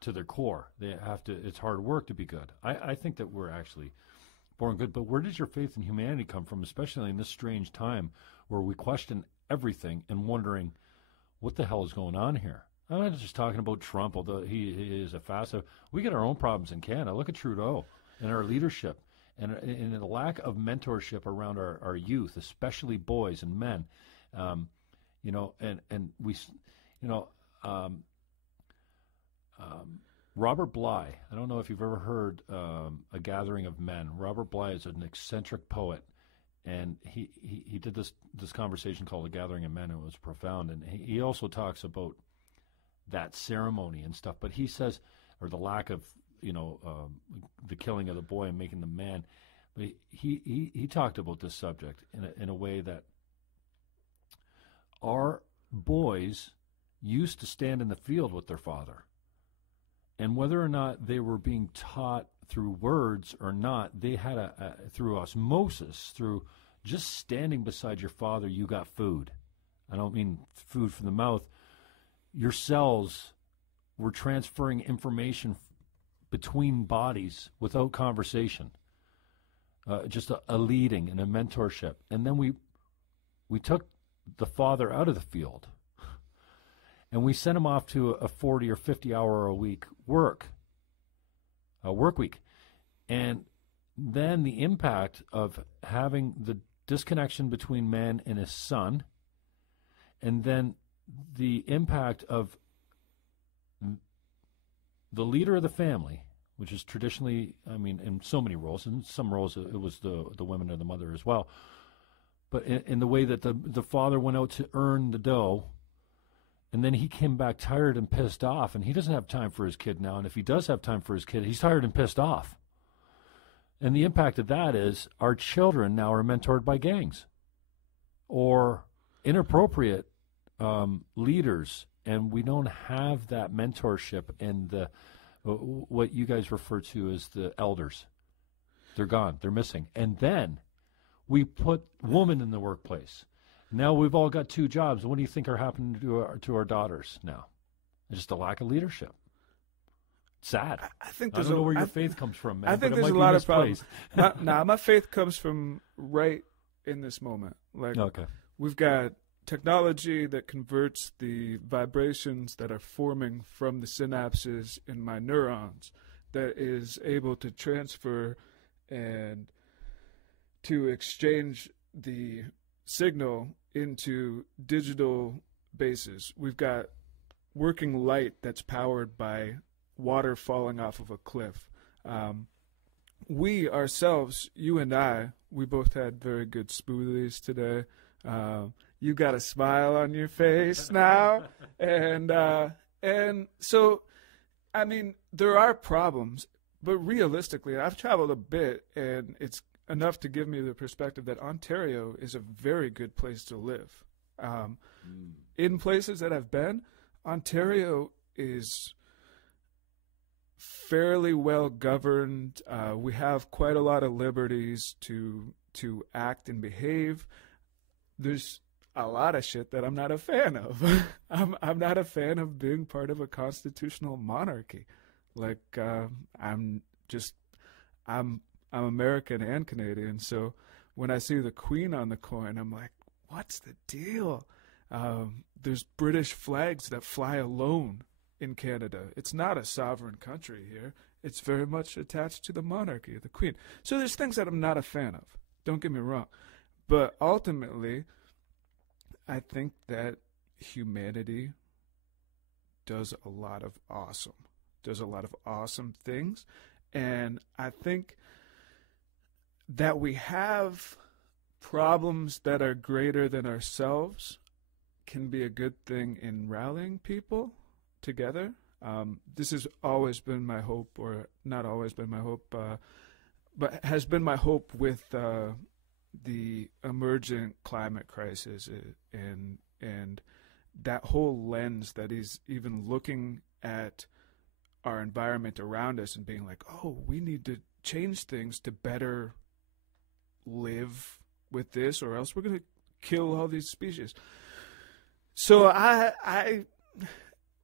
to their core. It's hard work to be good. I think that we're actually born good. But where does your faith in humanity come from, especially in this strange time where we question everything and wondering, what the hell is going on here? I'm not just talking about Trump, although he is a fascist. We get our own problems in Canada. Look at Trudeau and our leadership and the lack of mentorship around our youth, especially boys and men. Robert Bly, I don't know if you've ever heard A Gathering of Men. Robert Bly is an eccentric poet, and he did this conversation called A Gathering of Men, and it was profound. And he also talks about that ceremony and stuff, but he says, or the lack of, the killing of the boy and making the man. But he talked about this subject in a way that our boys used to stand in the field with their father. And whether or not they were being taught through words or not, they had through osmosis, through just standing beside your father, you got food. I don't mean food from the mouth. Your cells were transferring information between bodies without conversation. Just a leading and a mentorship. And then we took the father out of the field. And we sent him off to a 40 or 50 hour a week work week. And then the impact of having the disconnection between man and his son, and then the impact of the leader of the family, which is traditionally, in so many roles, in some roles it was the women or the mother as well, but in the way that the father went out to earn the dough, and then he came back tired and pissed off, and he doesn't have time for his kid now. And if he does have time for his kid, he's tired and pissed off. And the impact of that is our children now are mentored by gangs or inappropriate leaders, and we don't have that mentorship and what you guys refer to as the elders. They're gone. They're missing. And then we put women in the workplace. Now we've all got 2 jobs. What do you think are happening to our daughters now? Just a lack of leadership. Sad. I think I don't know where your faith comes from, man. I think there's a lot of problems. My faith comes from right in this moment. Like, Okay. we've got technology that converts the vibrations that are forming from the synapses in my neurons that is able to transfer and to exchange the signal into digital bases. We've got working light that's powered by water falling off of a cliff. We ourselves, you and I, we both had very good smoothies today. You got a smile on your face now. And so, I mean, there are problems, but realistically, I've traveled a bit, and it's enough to give me the perspective that Ontario is a very good place to live. In places that I've been, Ontario is fairly well governed. We have quite a lot of liberties to act and behave. There's a lot of shit that I'm not a fan of. I'm not a fan of being part of a constitutional monarchy. Like, I'm American and Canadian, so when I see the Queen on the coin, I'm like, what's the deal? There's British flags that fly alone in Canada. It's not a sovereign country here. It's very much attached to the monarchy, the Queen. So there's things that I'm not a fan of. Don't get me wrong. But ultimately, I think that humanity does a lot of awesome things. And I think that we have problems that are greater than ourselves can be a good thing in rallying people together. This has always been my hope, or not always been my hope, but has been my hope with the emergent climate crisis and that whole lens that is even looking at our environment around us and being like, oh, we need to change things to better live with this, or else we're going to kill all these species. So I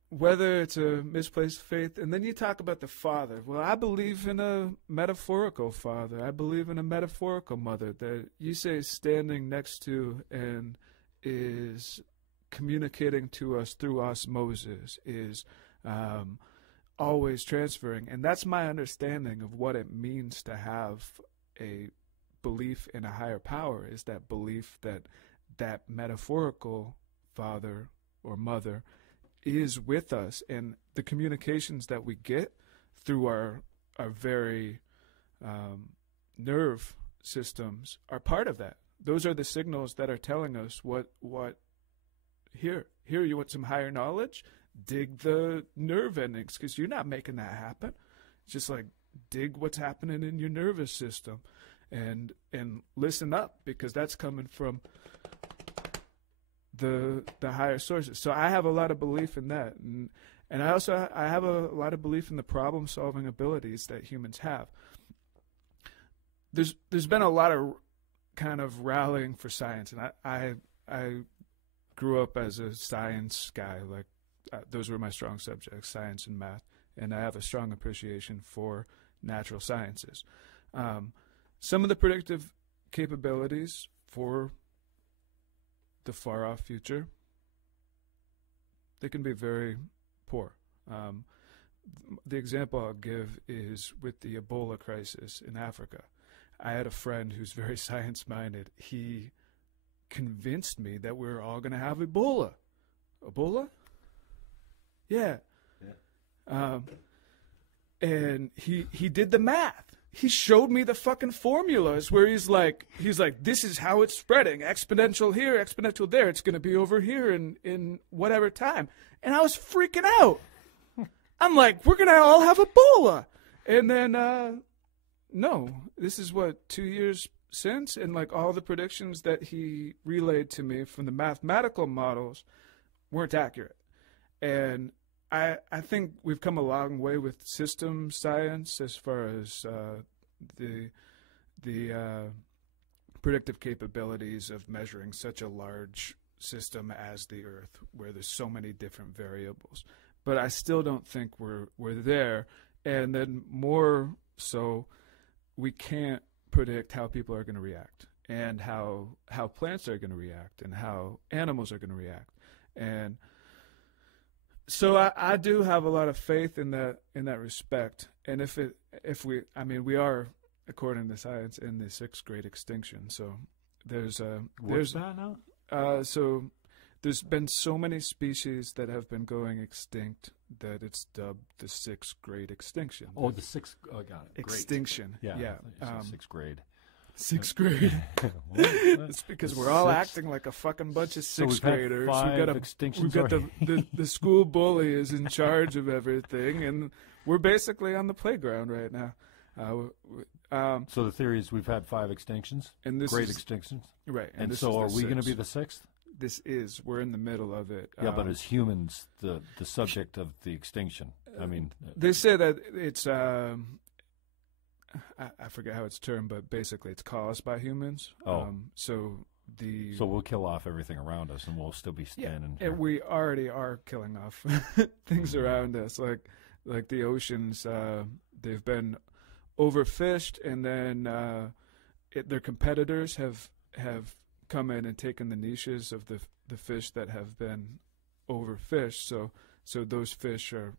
whether it's a misplaced faith, and then you talk about the father. Well, I believe in a metaphorical father. I believe in a metaphorical mother that you say is standing next to and is communicating to us through osmosis, is always transferring. And that's my understanding of what it means to have a belief in a higher power, is that belief that that metaphorical father or mother is with us, and the communications that we get through our very nerve systems are part of that. Those are the signals that are telling us what here you want some higher knowledge, dig the nerve endings, because you're not making that happen. It's just like, dig what's happening in your nervous system and listen up, because that's coming from the higher sources. So I have a lot of belief in that, and I also have a lot of belief in the problem solving abilities that humans have. There's been a lot of kind of rallying for science, and I grew up as a science guy. Like, those were my strong subjects, science and math, and I have a strong appreciation for natural sciences. Some of the predictive capabilities for the far-off future, they can be very poor. The example I'll give is with the Ebola crisis in Africa. I had a friend who's very science-minded. He convinced me that we're all going to have Ebola. Ebola? Yeah. And he did the math. He showed me the fucking formulas where he's like, this is how it's spreading. Exponential here, exponential there. It's going to be over here in whatever time. And I was freaking out. I'm like, we're going to all have Ebola. And then, no, this is 2 years since. And like all the predictions that he relayed to me from the mathematical models weren't accurate. And I think we've come a long way with system science as far as the predictive capabilities of measuring such a large system as the Earth, where there's so many different variables. But I still don't think we're there. And then more so, we can't predict how people are going to react. and how plants are going to react and how animals are going to react. And so I do have a lot of faith in that respect. And we are, according to science, in the 6th great extinction. So there's that now? So there's been so many species that have been going extinct that it's dubbed the 6th great extinction. Oh, the 6th. Oh, got it. Extinction. Great. Yeah. 6th grade. 6th grade. It's because we're all acting like a fucking bunch of 6th graders. We've got the school bully is in charge of everything, and we're basically on the playground right now. So the theory is we've had 5 extinctions, and great extinctions, right? And so are we going to be the 6th? We're in the middle of it. Yeah, but as humans, the subject of the extinction. I mean, they say that it's I forget how it's termed, but basically it's caused by humans. So we'll kill off everything around us, and we'll still be standing. Yeah, and we already are killing off things around us, like the oceans. They've been overfished, and then their competitors have come in and taken the niches of the fish that have been overfished. So those fish are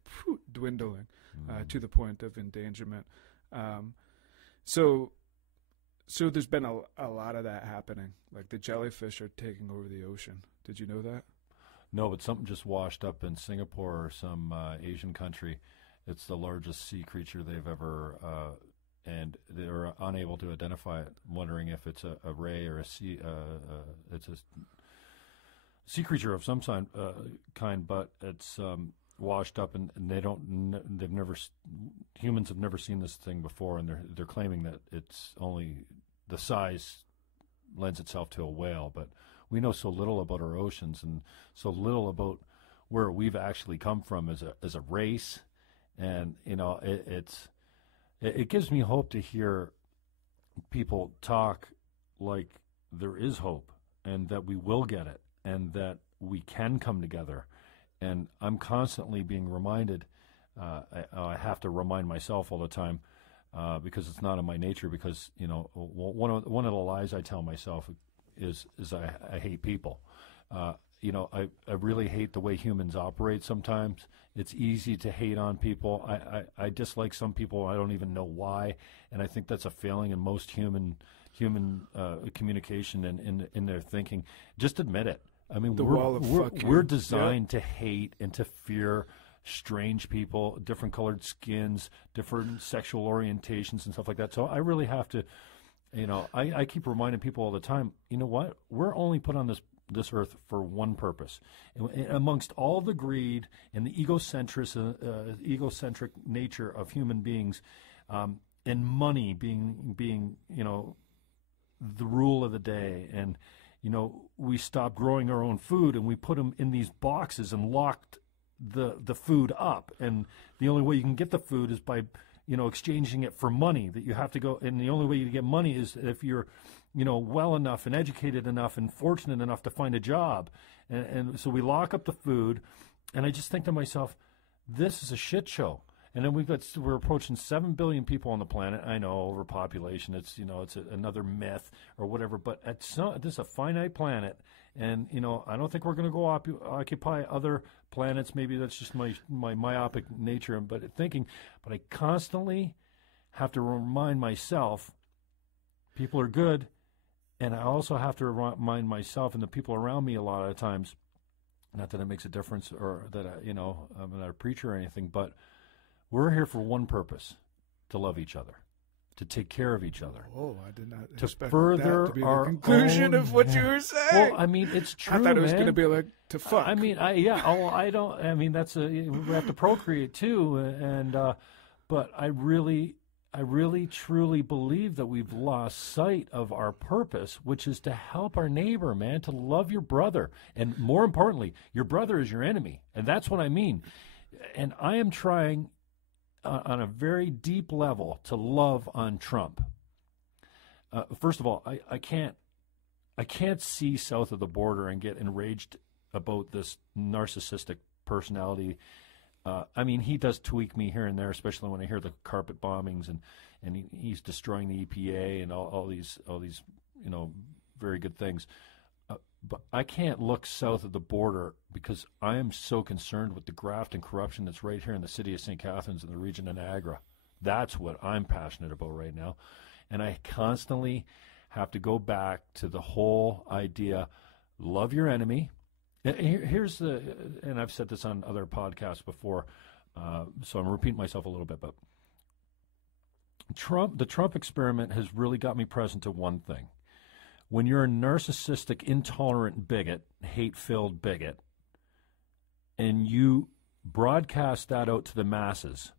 dwindling to the point of endangerment. So there's been a lot of that happening. Like the jellyfish are taking over the ocean. Did you know that? No, but something just washed up in Singapore or some Asian country. It's the largest sea creature they've ever, and they're unable to identify it, wondering if it's a ray or a sea. It's a sea creature of some kind, but it's washed up, and humans have never seen this thing before, and they're claiming that it's only the size lends itself to a whale, but we know so little about our oceans and so little about where we've actually come from as a race, and it gives me hope to hear people talk like there is hope and that we will get it and that we can come together. And I'm constantly being reminded, I have to remind myself all the time, because it's not in my nature, because, one of the lies I tell myself is I hate people. I really hate the way humans operate sometimes. It's easy to hate on people. I dislike some people. I don't even know why. And I think that's a failing in most human communication and in their thinking. Just admit it. I mean, we're designed to hate and to fear strange people, different colored skins, different sexual orientations and stuff like that. So I really have to, I keep reminding people all the time, you know what? We're only put on this earth for one purpose. And amongst all the greed and the egocentric nature of human beings, and money being the rule of the day, and we stopped growing our own food and we put them in these boxes and locked the food up. And the only way you can get the food is by, exchanging it for money that you have to go. And the only way you get money is if you're, well enough and educated enough and fortunate enough to find a job. And so we lock up the food. And I just think to myself, this is a shit show. And then we're approaching 7 billion people on the planet. I know, overpopulation. It's another myth or whatever. But this is a finite planet, and I don't think we're going to go occupy other planets. Maybe that's just my myopic nature, but I constantly have to remind myself people are good, and I also have to remind myself and the people around me a lot of times. Not that it makes a difference, or that I'm not a preacher or anything, but we're here for one purpose: to love each other, to take care of each other. Oh, I did not to expect further that to be our the conclusion own, of what you were saying. Well, I mean, it's true. I thought it was going to be like to fuck. I mean, I don't. I mean, we have to procreate too, and but I really, truly believe that we've lost sight of our purpose, which is to help our neighbor, man, to love your brother, and more importantly, your brother is your enemy, and that's what I mean. And I am trying, on a very deep level, to love on Trump. First of all, I can't see south of the border and get enraged about this narcissistic personality. I mean, he does tweak me here and there, especially when I hear the carpet bombings and he's destroying the EPA and all these very good things. But I can't look south of the border because I am so concerned with the graft and corruption that's right here in the city of St. Catharines and the region of Niagara. That's what I'm passionate about right now. And I constantly have to go back to the whole idea, love your enemy. Here's and I've said this on other podcasts before, so I'm repeating myself a little bit, but the Trump experiment has really got me present to one thing. When you're a narcissistic, intolerant bigot, hate-filled bigot, and you broadcast that out to the masses,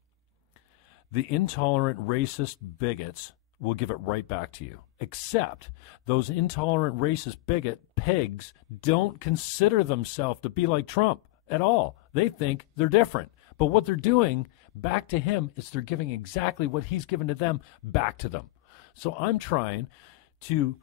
the intolerant, racist bigots will give it right back to you. Except those intolerant, racist bigot pigs don't consider themselves to be like Trump at all. They think they're different. But what they're doing back to him is they're giving exactly what he's given to them back to them. So I'm trying to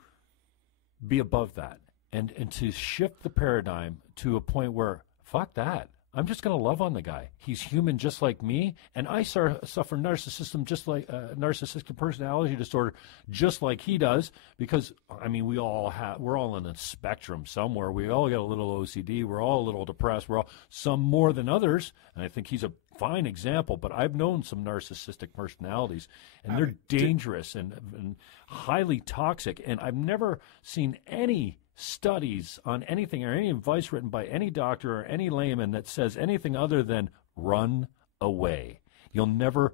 be above that and to shift the paradigm to a point where, fuck that. I'm just going to love on the guy. He's human just like me, and I suffer narcissistic personality disorder just like he does because, I mean, we're all on a spectrum somewhere. We all got a little OCD. We're all a little depressed. We're all some more than others, and I think he's a fine example, but I've known some narcissistic personalities, and they're dangerous and highly toxic, and I've never seen any studies on anything or any advice written by any doctor or any layman that says anything other than run away. You'll never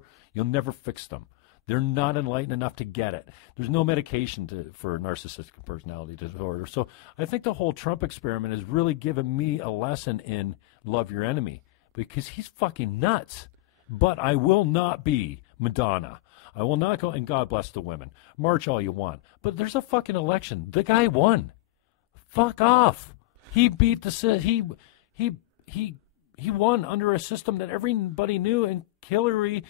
fix them. They're not enlightened enough to get it. There's no medication for narcissistic personality disorder. So I think the whole Trump experiment has really given me a lesson in love your enemy because he's fucking nuts. But I will not be Madonna. I will not go, and God bless the women. March all you want. But there's a fucking election. The guy won. Fuck off. He beat he won under a system that everybody knew, and Hillary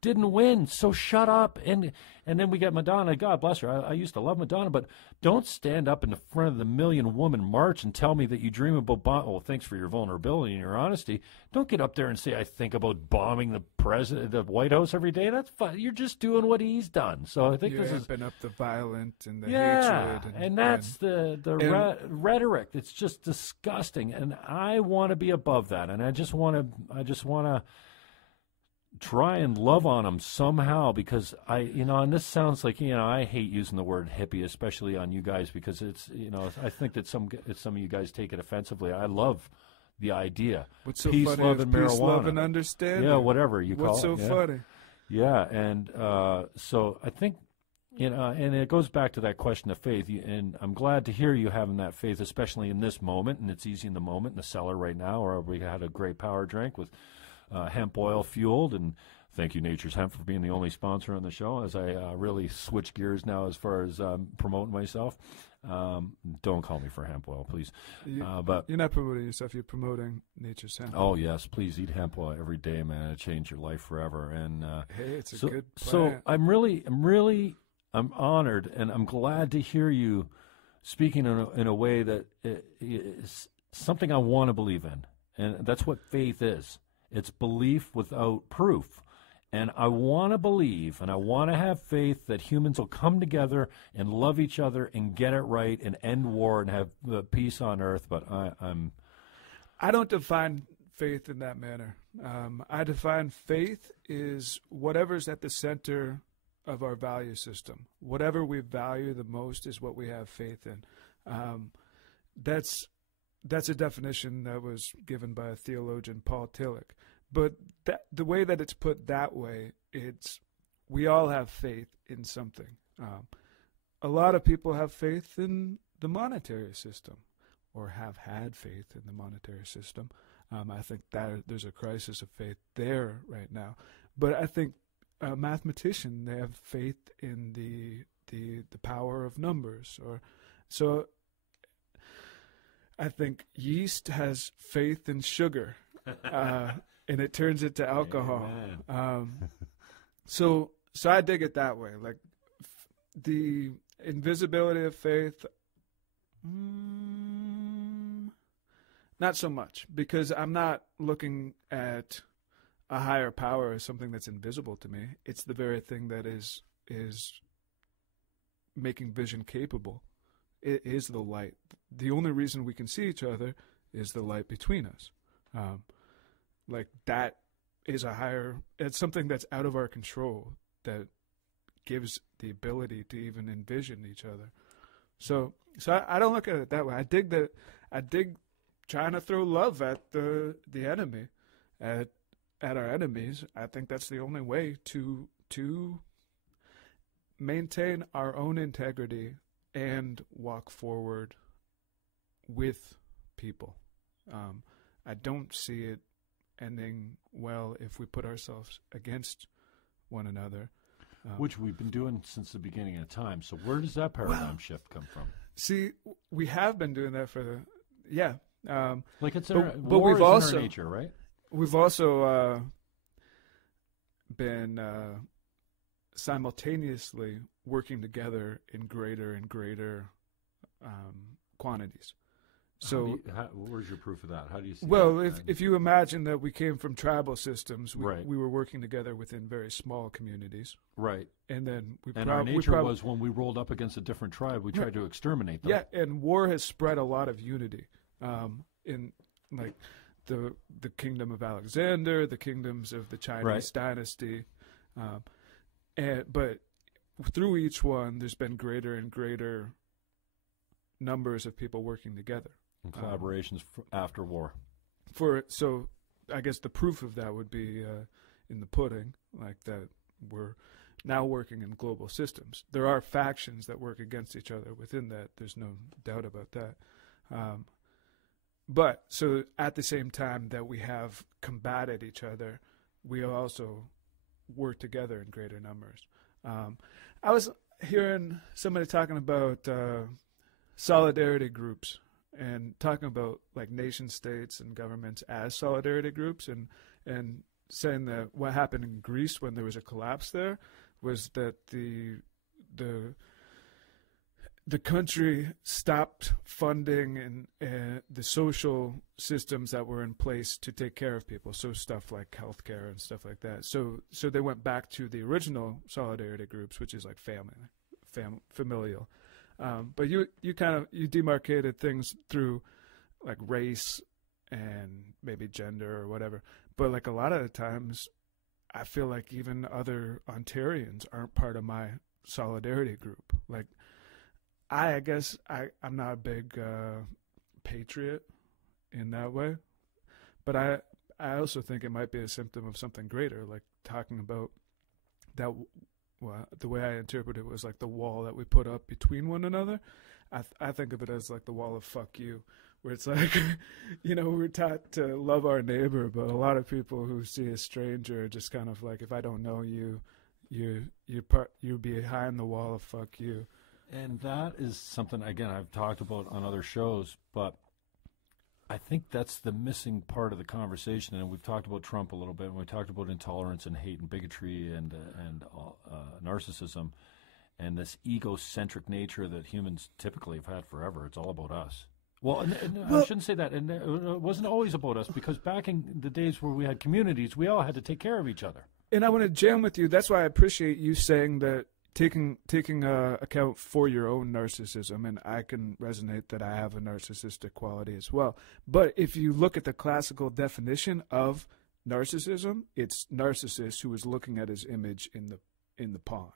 didn't win. So shut up. And then we get Madonna. God bless her. I used to love Madonna, but don't stand up in the front of the million woman march and tell me that you dream about well, thanks for your vulnerability and your honesty. Don't get up there and say I think about bombing the White House every day. That's fine. You're just doing what he's done. So I think this is up the violent and the hatred. And and that's the rhetoric. It's just disgusting. And I want to be above that. And I just want to try and love on them somehow because and this sounds like, I hate using the word hippie, especially on you guys, because it's, I think that some of you guys take it offensively. I love the idea. What's so peace, funny love, and marijuana. Peace, love, and understanding. Yeah, whatever you call it. What's so funny? Yeah, and so I think, and it goes back to that question of faith, and I'm glad to hear you having that faith, especially in this moment, and it's easy in the moment in the cellar right now, or we had a great power drink with hemp oil fueled, and thank you Nature's Hemp for being the only sponsor on the show as I really switch gears now as far as promoting myself. Don't call me for hemp oil, please. But you're not promoting yourself, you're promoting Nature's Hemp. Oh yes, please eat hemp oil every day, man. It'll change your life forever. And hey, it's a good plan. So I'm honored, and I'm glad to hear you speaking in a way that is something I want to believe in, and that's what faith is. It's belief without proof. And I want to believe and I want to have faith that humans will come together and love each other and get it right and end war and have peace on earth. But I don't define faith in that manner. I define faith is whatever's at the center of our value system. Whatever we value the most is what we have faith in. That's a definition that was given by a theologian, Paul Tillich. But the way that it's put that way, we all have faith in something. A lot of people have faith in the monetary system, or have had faith in the monetary system. I think that there's a crisis of faith there right now. But I think a mathematician, they have faith in the power of numbers. So I think yeast has faith in sugar. And it turns it to alcohol. So I dig it that way. Like the invisibility of faith, not so much, because I'm not looking at a higher power as something that's invisible to me. It's the very thing that is making vision capable. It is the light. The only reason we can see each other is the light between us. Like that is it's something that's out of our control that gives the ability to even envision each other. So I don't look at it that way. I dig trying to throw love at the enemy, at our enemies. I think that's the only way to maintain our own integrity and walk forward with people. I don't see it ending well if we put ourselves against one another. Which we've been doing since the beginning of time. So where does that paradigm shift come from? See, we have been doing that like it's but we've also, in our nature, right? We've also been simultaneously working together in greater and greater quantities. So, where's your proof of that? How do you see well, that? if you imagine that we came from tribal systems, right. we were working together within very small communities. Right. And then our nature was when we rolled up against a different tribe, we tried to exterminate them. Yeah, and war has spread a lot of unity in like the kingdom of Alexander, the kingdoms of the Chinese dynasty. But through each one, there's been greater and greater numbers of people working together. And collaborations after war. So I guess the proof of that would be in the pudding, like that we're now working in global systems. There are factions that work against each other within that. There's no doubt about that. But so at the same time that we have combated each other, we also work together in greater numbers. I was hearing somebody talking about solidarity groups and talking about like nation states and governments as solidarity groups, and saying that what happened in Greece when there was a collapse there was that the country stopped funding and the social systems that were in place to take care of people, so stuff like healthcare and stuff like that. So they went back to the original solidarity groups, which is like familial. But you demarcated things through like race and maybe gender or whatever. But like a lot of the times, I feel like even other Ontarians aren't part of my solidarity group. Like I guess I'm not a big patriot in that way, but I also think it might be a symptom of something greater, like talking about that. Well, the way I interpret it was like the wall that we put up between one another. I think of it as like the wall of fuck you, where it's like, we're taught to love our neighbor, but a lot of people who see a stranger are just kind of like, if I don't know you, you're behind the wall of fuck you. And that is something, again, I've talked about on other shows, but I think that's the missing part of the conversation. And we've talked about Trump a little bit, and we talked about intolerance and hate and bigotry and narcissism and this egocentric nature that humans typically have had forever. It's all about us. Well, I shouldn't say that. And it wasn't always about us, because back in the days where we had communities, we all had to take care of each other. And I want to jam with you. That's why I appreciate you saying that, taking account for your own narcissism, and I can resonate that I have a narcissistic quality as well. But if you look at the classical definition of narcissism, it's narcissist who is looking at his image in the pond.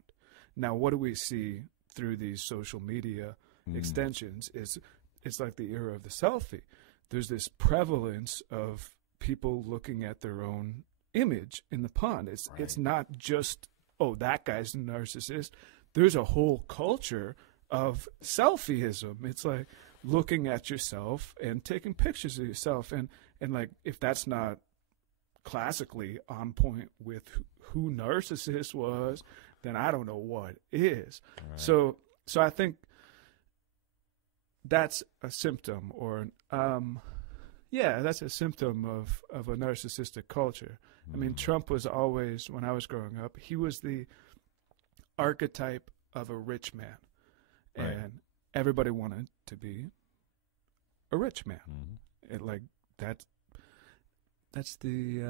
Now, what do we see through these social media extensions? It's like the era of the selfie. There's this prevalence of people looking at their own image in the pond. It's not just, oh, that guy's a narcissist. There's a whole culture of selfieism. It's like looking at yourself and taking pictures of yourself. And like, if that's not classically on point with who narcissist was, then I don't know what is. Right. So I think that's a symptom, or that's a symptom of a narcissistic culture. I mean, Trump was always, when I was growing up, he was the archetype of a rich man. Right. And everybody wanted to be a rich man. Mm-hmm. It, like, that's the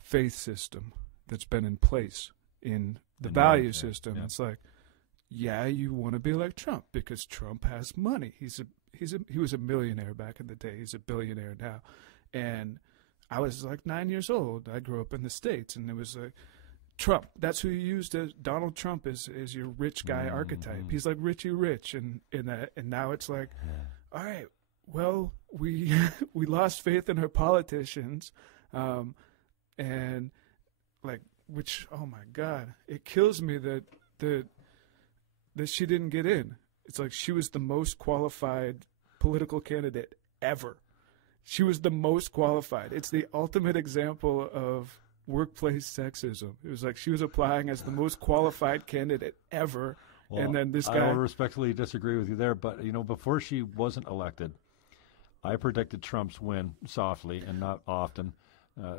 faith system that's been in place in the value system. Yeah. It's like, yeah, you want to be like Trump because Trump has money. He was a millionaire back in the day. He's a billionaire now. And I was like 9 years old. I grew up in the States, and it was like, Trump, that's who you used as Donald Trump is your rich guy archetype. He's like Richie Rich, and now it's like, all right, well, we lost faith in our politicians, and like, which, oh my God, it kills me that she didn't get in. It's like she was the most qualified political candidate ever. She was the most qualified. It's the ultimate example of workplace sexism. It was like she was applying as the most qualified candidate ever, well, and then this guy. I will respectfully disagree with you there, but before she wasn't elected, I predicted Trump's win softly and not often.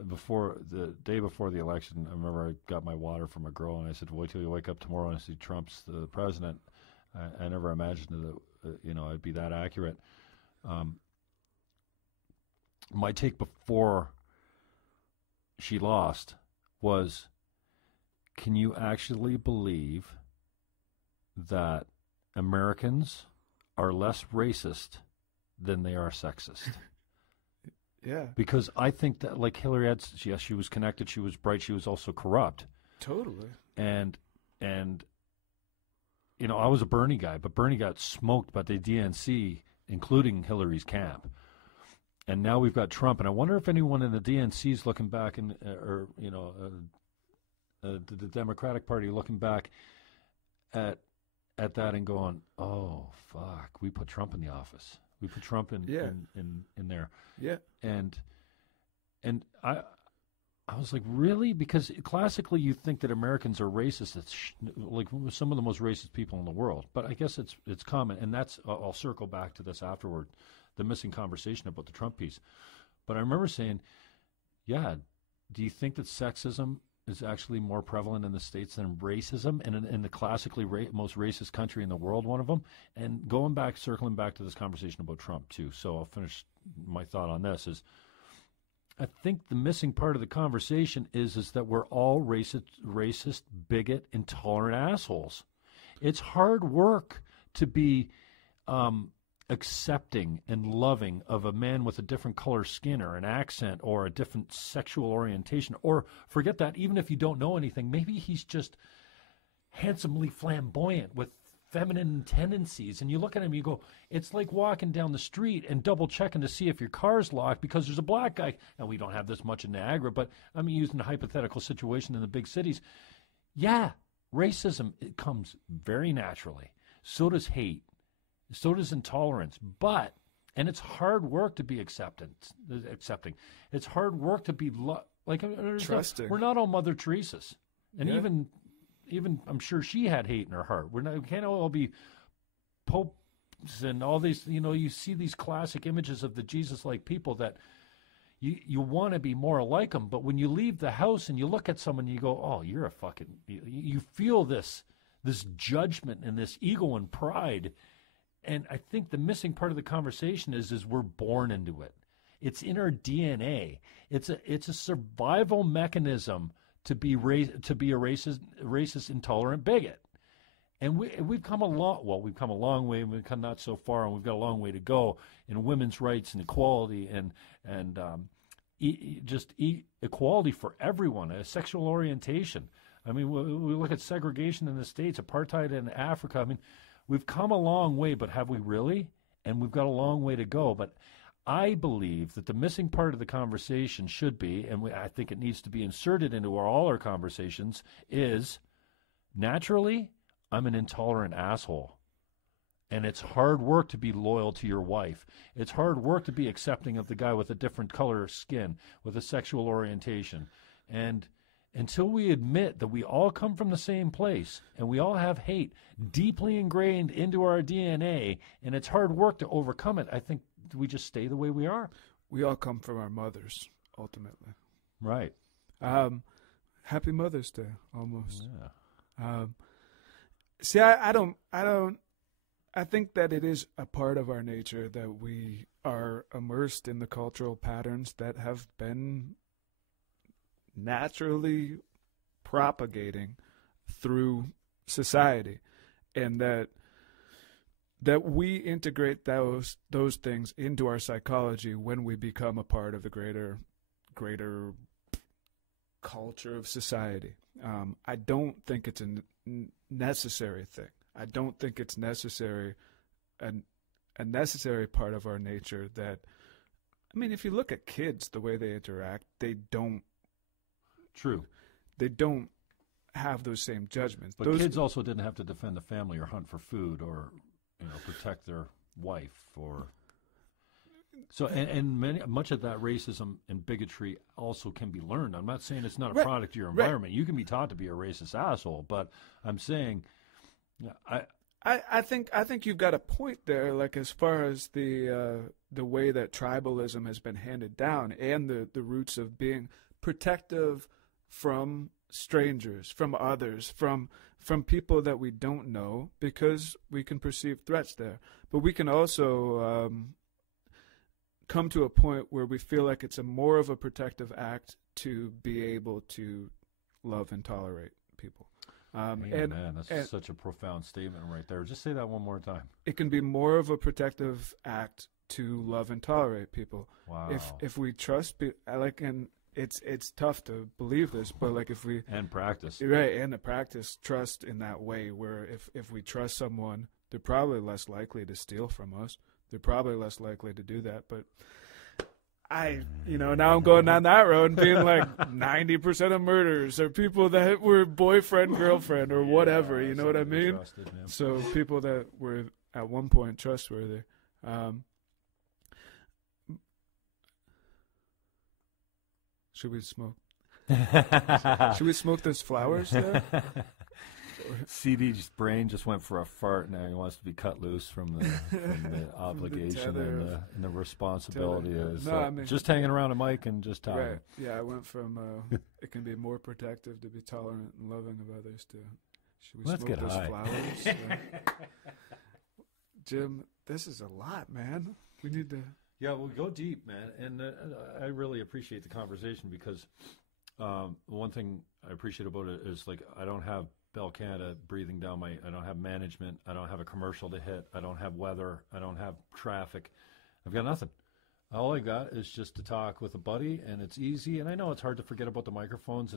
Before the day before the election, I remember I got my water from a girl, and I said, "Wait till you wake up tomorrow and see Trump's the president." I never imagined that I'd be that accurate. My take before she lost was, can you actually believe that Americans are less racist than they are sexist? Yeah. Because I think that, like Hillary had, yes, she was connected, she was bright, she was also corrupt. Totally. And I was a Bernie guy, but Bernie got smoked by the DNC, including Hillary's camp. And now we've got Trump, and I wonder if anyone in the DNC is looking back, the Democratic Party looking back at that and going, "Oh fuck, we put Trump in the office. We put Trump in there." Yeah. And I was like, really? Because classically, you think that Americans are racist. It's like some of the most racist people in the world. But I guess it's common, and that's I'll circle back to this afterward. The missing conversation about the Trump piece. But I remember saying, yeah, do you think that sexism is actually more prevalent in the States than racism, and in the classically most racist country in the world, one of them? And circling back to this conversation about Trump too, so I'll finish my thought on this, is I think the missing part of the conversation is that we're all racist, bigot, intolerant assholes. It's hard work to be accepting and loving of a man with a different color skin or an accent or a different sexual orientation, or forget that, even if you don't know anything, maybe he's just handsomely flamboyant with feminine tendencies, and you look at him, you go, it's like walking down the street and double checking to see if your car's locked because there's a black guy. And we don't have this much in Niagara, but I'm using a hypothetical situation in the big cities. Yeah, racism, it comes very naturally. So does hate. So does intolerance, and it's hard work to be accepting. It's hard work to be trusting. We're not all Mother Teresa's, and even I'm sure she had hate in her heart. We can't all be popes and all these. You see these classic images of the Jesus-like people that you want to be more like them, but when you leave the house and you look at someone, you go, "Oh, you're a fucking." You feel this judgment and this ego and pride. And I think the missing part of the conversation is we're born into it. It's in our DNA. It's a survival mechanism to be a racist, intolerant bigot. And we've come a long. Well, we've come a long way. We've come not so far, and we've got a long way to go in women's rights and equality and equality for everyone. A sexual orientation. I mean, we look at segregation in the States, apartheid in Africa. I mean. We've come a long way, but have we really? And we've got a long way to go. But I believe that the missing part of the conversation should be, and I think it needs to be inserted into all our conversations, is naturally, I'm an intolerant asshole. And it's hard work to be loyal to your wife. It's hard work to be accepting of the guy with a different color of skin, with a sexual orientation. And until we admit that we all come from the same place and we all have hate deeply ingrained into our DNA, and it's hard work to overcome it, I think we just stay the way we are. We all come from our mothers, ultimately. Right. Happy Mother's Day, almost. Yeah. See, I think that it is a part of our nature that we are immersed in the cultural patterns that have been naturally propagating through society. and that we integrate those things into our psychology when we become a part of the greater culture of society. I don't think it's a necessary thing. I don't think it's necessary, a necessary part of our nature that, I mean, if you look at kids, the way they interact, they don't. True. They don't have those same judgments. But kids also didn't have to defend the family or hunt for food or, protect their wife or. So and much of that racism and bigotry also can be learned. I'm not saying it's not a product of your environment. Right. You can be taught to be a racist asshole, but I'm saying, I think you've got a point there. Like as far as the way that tribalism has been handed down and the roots of being protective from strangers, from others, from people that we don't know, because we can perceive threats there. But we can also come to a point where we feel like it's more of a protective act to be able to love and tolerate people. Man, that's such a profound statement right there. Just say that one more time. It can be more of a protective act to love and tolerate people. Wow. If we trust, and it's tough to believe this, but like if we and practice, right, and to practice trust in that way, where if we trust someone, they're probably less likely to steal from us. They're probably less likely to do that. But now I'm going down that road and being like 90% of murders are people that were boyfriend, girlfriend, or whatever. You know what I mean? Trusted, so people that were at one point trustworthy. Should we smoke? Should we smoke those flowers there? CD's brain just went for a fart. Now he wants to be cut loose from the obligation and the responsibility is just hanging around a mic and just talking. Right. Yeah, I went from it can be more protective to be tolerant and loving of others to should we Let's smoke get those high. flowers? Jim, this is a lot, man. We need to. Yeah, we'll go deep, man. And I really appreciate the conversation because one thing I appreciate about it is like I don't have Bell Canada breathing down I don't have management, I don't have a commercial to hit, I don't have weather, I don't have traffic. I've got nothing. All I got is just to talk with a buddy, and it's easy. And I know it's hard to forget about the microphones,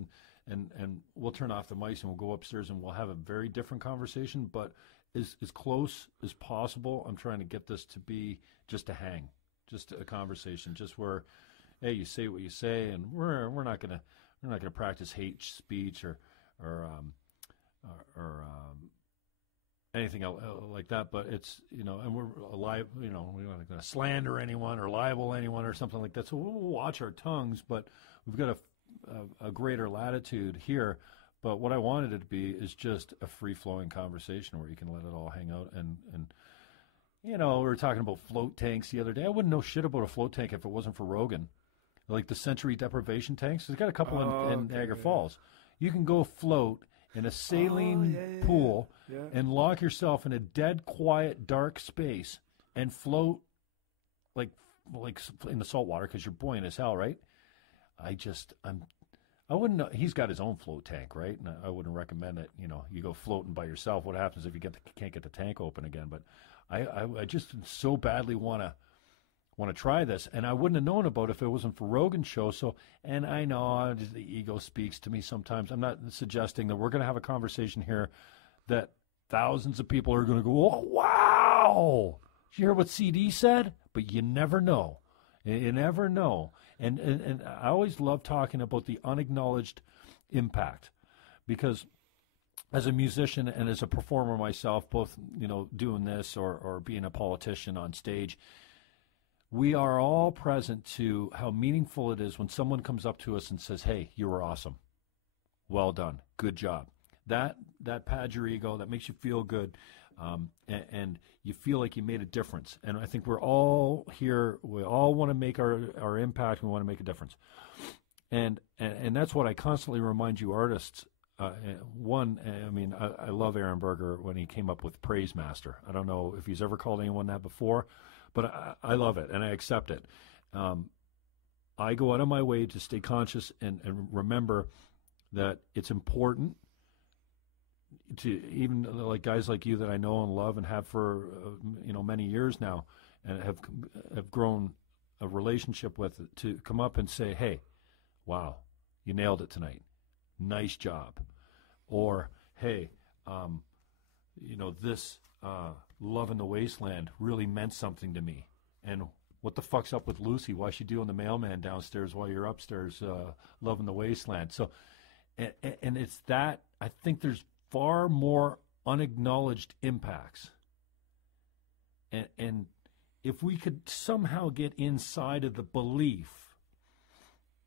and we'll turn off the mics and we'll go upstairs and we'll have a very different conversation, but as close as possible. I'm trying to get this to be just a hang, just a conversation, just where, hey, you say what you say, and we're not gonna practice hate speech or anything like that, but it's, and we're alive, we're not going to slander anyone or libel anyone or something like that. So we'll watch our tongues, but we've got a greater latitude here. But what I wanted it to be is just a free-flowing conversation where you can let it all hang out. And we were talking about float tanks the other day. I wouldn't know shit about a float tank if it wasn't for Rogan. Like the sensory deprivation tanks. There's got a couple in Niagara Falls. You can go float in a saline pool and lock yourself in a dead, quiet, dark space and float like in the salt water because you're buoyant as hell, right? I wouldn't know. He's got his own float tank, right? And I wouldn't recommend it. You go floating by yourself. What happens if you can't get the tank open again? But I just so badly want to try this, and I wouldn't have known about it if it wasn't for Rogan's show. So, and I know the ego speaks to me sometimes. I'm not suggesting that we're going to have a conversation here that thousands of people are going to go, oh, wow, did you hear what CD said? But you never know. You never know. And I always love talking about the unacknowledged impact, because as a musician and as a performer myself, both, doing this or being a politician on stage, we are all present to how meaningful it is when someone comes up to us and says, hey, you were awesome. Well done. Good job. That pads your ego. That makes you feel good. And you feel like you made a difference. And I think we're all here. We all want to make our impact. We want to make a difference. And that's what I constantly remind you artists. I love Aaron Berger when he came up with Praise Master. I don't know if he's ever called anyone that before, but I love it and I accept it. I go out of my way to stay conscious and remember that it's important to even like guys like you that I know and love and have for many years now, and have grown a relationship with, to come up and say, "Hey, wow, you nailed it tonight. Nice job," or "Hey, this Love in the Wasteland really meant something to me," and "What the fuck's up with Lucy? Why's she doing the mailman downstairs while you're upstairs loving the wasteland?" So, and it's that, I think there's far more unacknowledged impacts. And if we could somehow get inside of the belief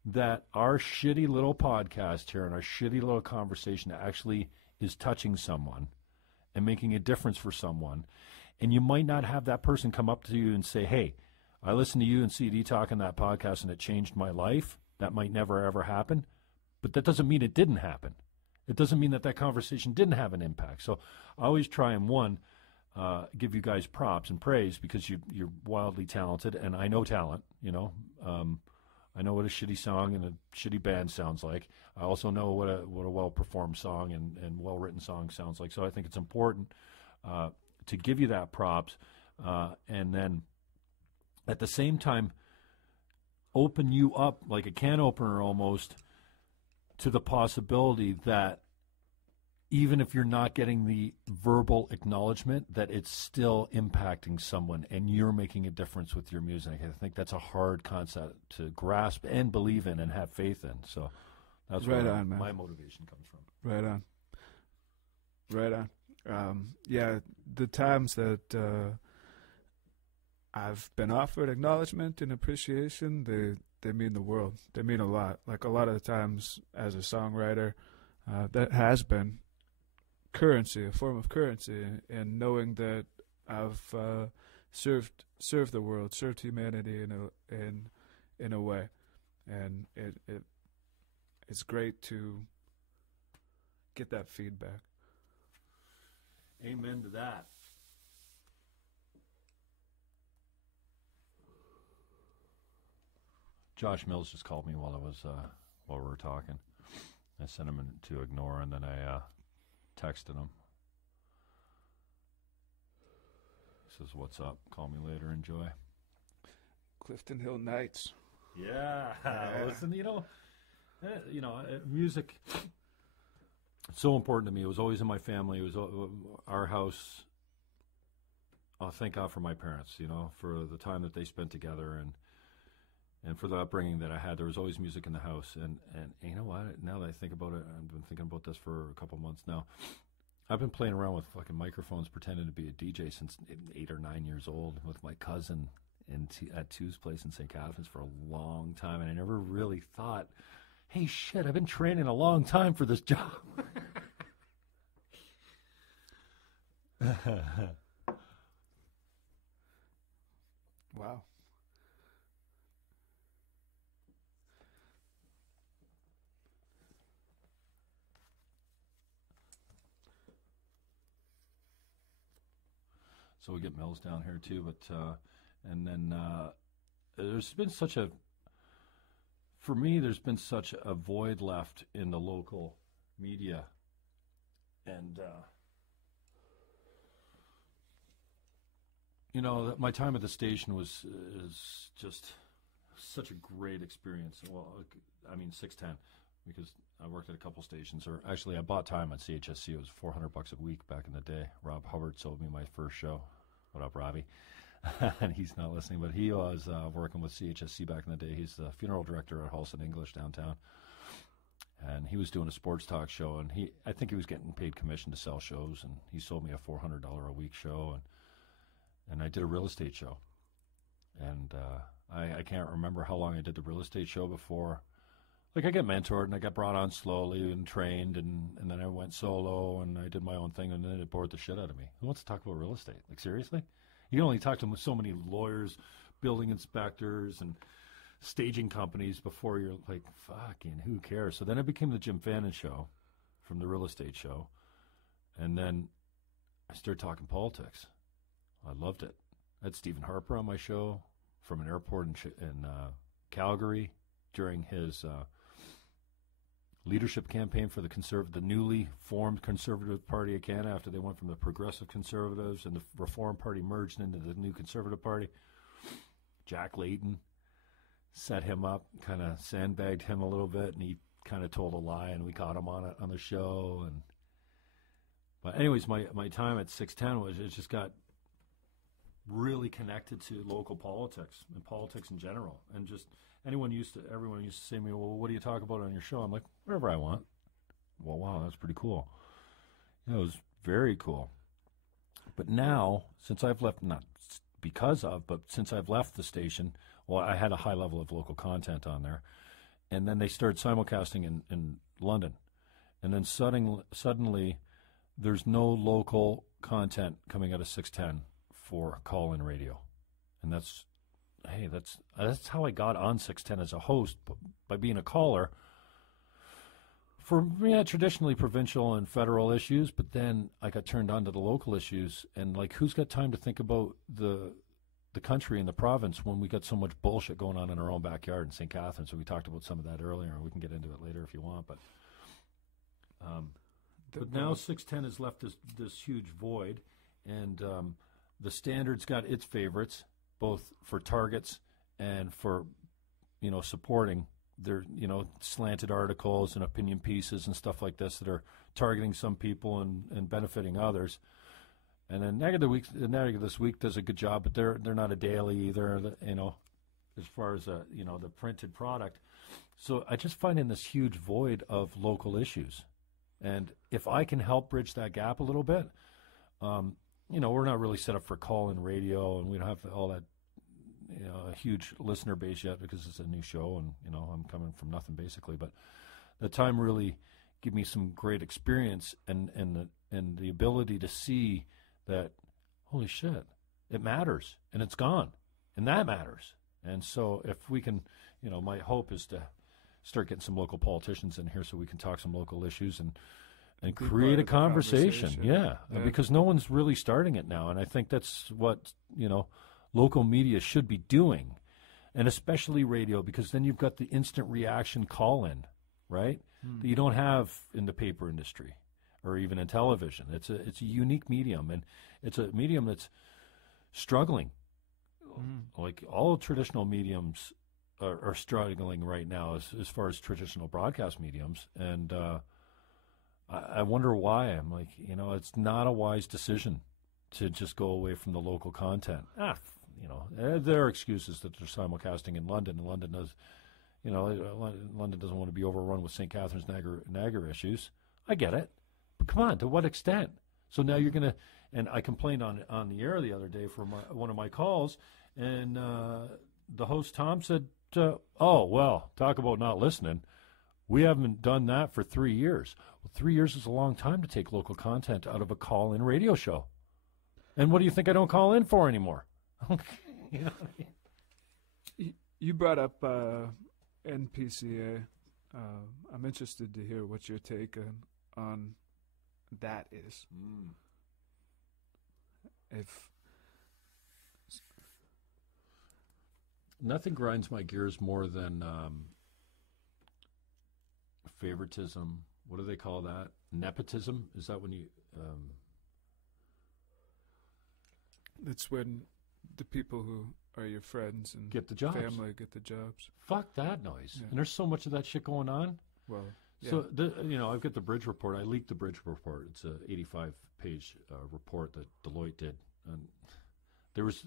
that our shitty little podcast here and our shitty little conversation actually is touching someone and making a difference for someone, and you might not have that person come up to you and say, "Hey, I listened to you and CD talk on that podcast and it changed my life." That might never, ever happen. But that doesn't mean it didn't happen. It doesn't mean that conversation didn't have an impact. So I always try and, give you guys props and praise, because you're wildly talented, and I know talent, I know what a shitty song and a shitty band sounds like. I also know what a well-performed song and well-written song sounds like. So I think it's important to give you that props, and then at the same time open you up like a can opener almost to the possibility that even if you're not getting the verbal acknowledgement, that it's still impacting someone and you're making a difference with your music. I think that's a hard concept to grasp and believe in and have faith in. So that's right where on, man. my motivation comes from. Right on. Right on. Yeah, the times that I've been offered acknowledgement and appreciation, they mean the world. They mean a lot. Like a lot of the times as a songwriter, that has been currency, a form of currency, and knowing that I've served the world, served humanity in a way, and it's great to get that feedback. Amen to that. Josh Mills just called me while we were talking. I sent him to ignore, and then I texted him. He says, "What's up? Call me later. Enjoy." Clifton Hill Nights. Yeah. Listen, music. It's so important to me. It was always in my family. It was our house. Oh, thank God for my parents. For the time that they spent together, and for the upbringing that I had. There was always music in the house. And you know what? Now that I think about it, I've been thinking about this for a couple months now. I've been playing around with fucking microphones, pretending to be a DJ since 8 or 9 years old with my cousin at Two's place in St. Catharines for a long time. And I never really thought, hey, shit, I've been training a long time for this job. Wow. So we get Mills down here too, but and then there's been such a void left in the local media, and my time at the station is just such a great experience. Well, I mean 610, because I worked at a couple stations, or actually I bought time at CHSC. It was $400 a week back in the day. Rob Hubbard sold me my first show. What up, Robbie? And he's not listening, but he was working with CHSC back in the day. He's the funeral director at Halston English downtown. And he was doing a sports talk show, and I think he was getting paid commission to sell shows, and he sold me a $400 a week show, and I did a real estate show. And I can't remember how long I did the real estate show before. Like, I got mentored, and I got brought on slowly and trained, and then I went solo, and I did my own thing, and then it bored the shit out of me. Who wants to talk about real estate? Like, seriously? You can only talk to so many lawyers, building inspectors, and staging companies before you're like, fucking, who cares? So then I became the Jim Fannon Show from the real estate show, and then I started talking politics. I loved it. I had Stephen Harper on my show from an airport in Calgary during his leadership campaign for the newly formed Conservative Party of Canada after they went from the Progressive Conservatives and the Reform Party merged into the new Conservative Party. Jack Layton set him up, kind of sandbagged him a little bit, and he kind of told a lie, and we caught him on it on the show. But anyways, my time at 610 was, it just got really connected to local politics and politics in general, and just everyone used to say to me, well, what do you talk about on your show? I'm like, whatever I want. Well, wow, that's pretty cool. It was very cool. But now, since I've left, not because of, but since I've left the station, well, I had a high level of local content on there, and then they started simulcasting in London, and then suddenly there's no local content coming out of 610 for call-in radio, and that's how I got on 610 as a host, by being a caller for traditionally provincial and federal issues, but then I got turned on to the local issues, and like, who's got time to think about the country and the province when we got so much bullshit going on in our own backyard in St. Catharines? So we talked about some of that earlier, and we can get into it later if you want, but now 610 has left this huge void, and the Standard's got its favorites, both for targets and for, supporting their, slanted articles and opinion pieces and stuff like this that are targeting some people and benefiting others. And then Negative This Week does a good job, but they're not a daily either, as far as the printed product. So I just find in this huge void of local issues, and if I can help bridge that gap a little bit, we're not really set up for call-in radio, and we don't have all that, a huge listener base yet because it's a new show, and I'm coming from nothing basically. But the time really gave me some great experience and the ability to see that, holy shit, it matters, and it's gone, and that matters. And so if we can, my hope is to start getting some local politicians in here so we can talk some local issues and create a conversation. Yeah, because no one's really starting it now, and I think that's what, local media should be doing, and especially radio, because then you've got the instant reaction call-in, right, that you don't have in the paper industry or even in television. It's a unique medium, and it's a medium that's struggling. Like all traditional mediums are struggling right now as far as traditional broadcast mediums, and I wonder why. I'm like, it's not a wise decision to just go away from the local content. There are excuses that they're simulcasting in London, and London does, London doesn't want to be overrun with St. Catharines Niagara issues. I get it. But come on, to what extent? So now you're going to, and I complained on the air the other day for one of my calls, and the host, Tom, said, oh, well, talk about not listening. We haven't done that for 3 years. Well, 3 years is a long time to take local content out of a call-in radio show. And what do you think I don't call in for anymore? You brought up NPCA. I'm interested to hear what your take on that is. If nothing grinds my gears more than favoritism. What do they call that? Nepotism? Is that when you... It's when the people who are your friends and get the jobs. Family get the jobs. Fuck that noise. Yeah. And there's so much of that shit going on. Well, yeah. So, I've got the Bridge Report. I leaked the Bridge Report. It's a 85-page report that Deloitte did. And there was...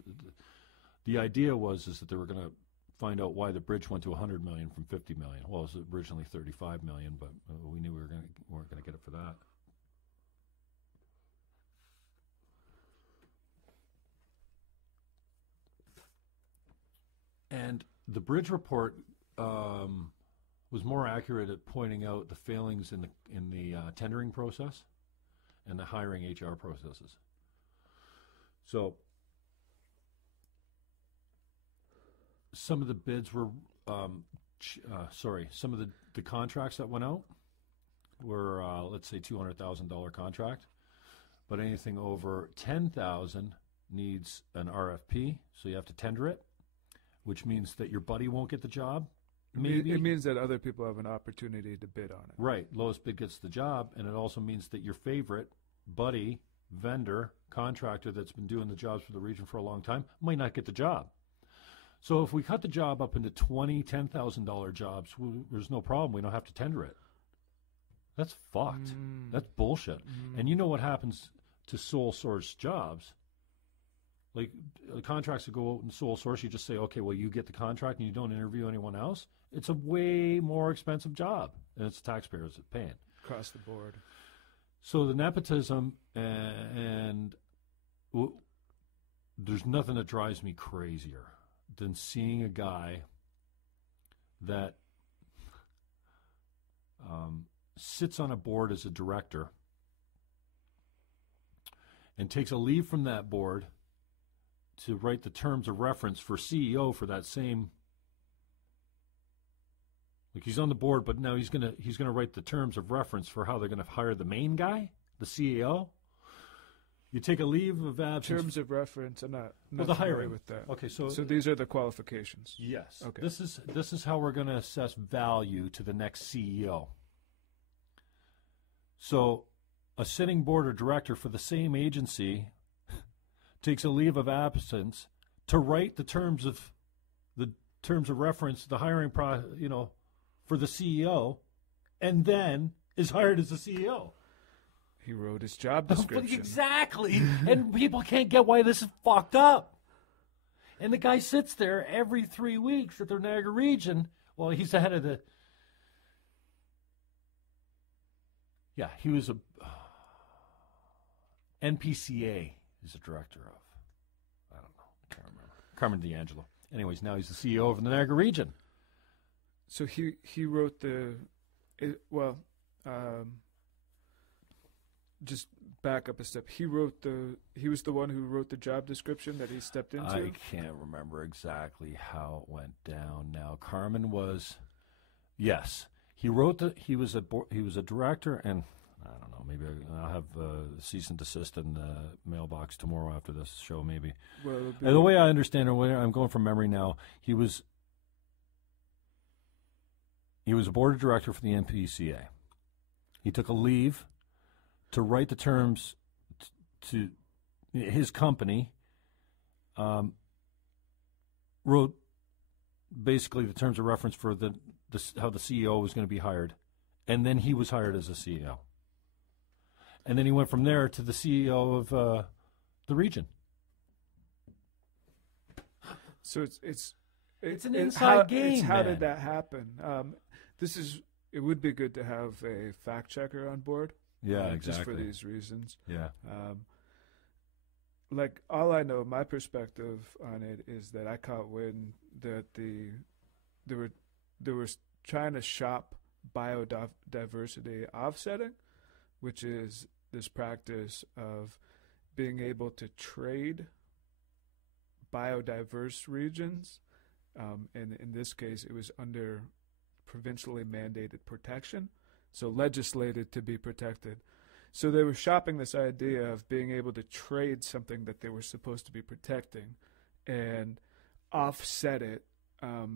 The idea was that they were going to find out why the bridge went to $100 million from $50 million. Well, it was originally $35 million, but we knew we weren't going to get it for that. And the Bridge Report was more accurate at pointing out the failings in the tendering process and the hiring HR processes. So some of the bids were, some of the contracts that went out were, let's say, $200,000 contract, but anything over $10,000 needs an RFP, so you have to tender it, which means that your buddy won't get the job, maybe. It means that other people have an opportunity to bid on it. Right. Lowest bid gets the job, and it also means that your favorite buddy, vendor, contractor that's been doing the jobs for the region for a long time might not get the job. So if we cut the job up into $10,000 jobs, there's no problem. We don't have to tender it. That's fucked. That's bullshit. And you know what happens to sole source jobs? Like the contracts that go out in sole source, you just say, okay, well, you get the contract and you don't interview anyone else. It's a way more expensive job, and it's taxpayers that pay it. Across the board. So the nepotism and there's nothing that drives me crazier than seeing a guy that sits on a board as a director and takes a leave from that board to write the terms of reference for CEO for that same. Like he's on the board, but now he's gonna write the terms of reference for how they're gonna hire the main guy, the CEO. You take a leave of absence. Terms of reference. I'm not the hiring with that. Okay, so these are the qualifications. Yes. Okay. This is how we're going to assess value to the next CEO. So, a sitting board or director for the same agency takes a leave of absence to write the terms of reference, the hiring for the CEO, and then is hired as the CEO. He wrote his job description. Exactly. And people can't get why this is fucked up. And the guy sits there every 3 weeks at the Niagara region. Well, he's the head of the... Yeah, he was a... NPCA is the director of... I don't know. I can't remember. Carmen D'Angelo. Anyways, now he's the CEO of the Niagara region. So he wrote just back up a step. He was the one who wrote the job description that he stepped into? I can't remember exactly how it went down now. Carmen was, yes. He was a director, and I don't know, maybe I'll have cease and desist in the mailbox tomorrow after this show, maybe. Well, the way I understand it, I'm going from memory now, he was a board director for the NPCA. He took a leave to write the terms to his company, wrote basically the terms of reference for how the CEO was going to be hired, and then he was hired as a CEO. And then he went from there to the CEO of the region. So it's an inside game. How did that happen? It would be good to have a fact checker on board. Yeah, exactly. Just for these reasons. Yeah. Like, all I know, my perspective on it is that I caught wind that they were trying to shop biodiversity offsetting, which is this practice of being able to trade biodiverse regions. And in this case, it was under provincially mandated protection. So legislated to be protected. So they were shopping this idea of being able to trade something that they were supposed to be protecting and offset it,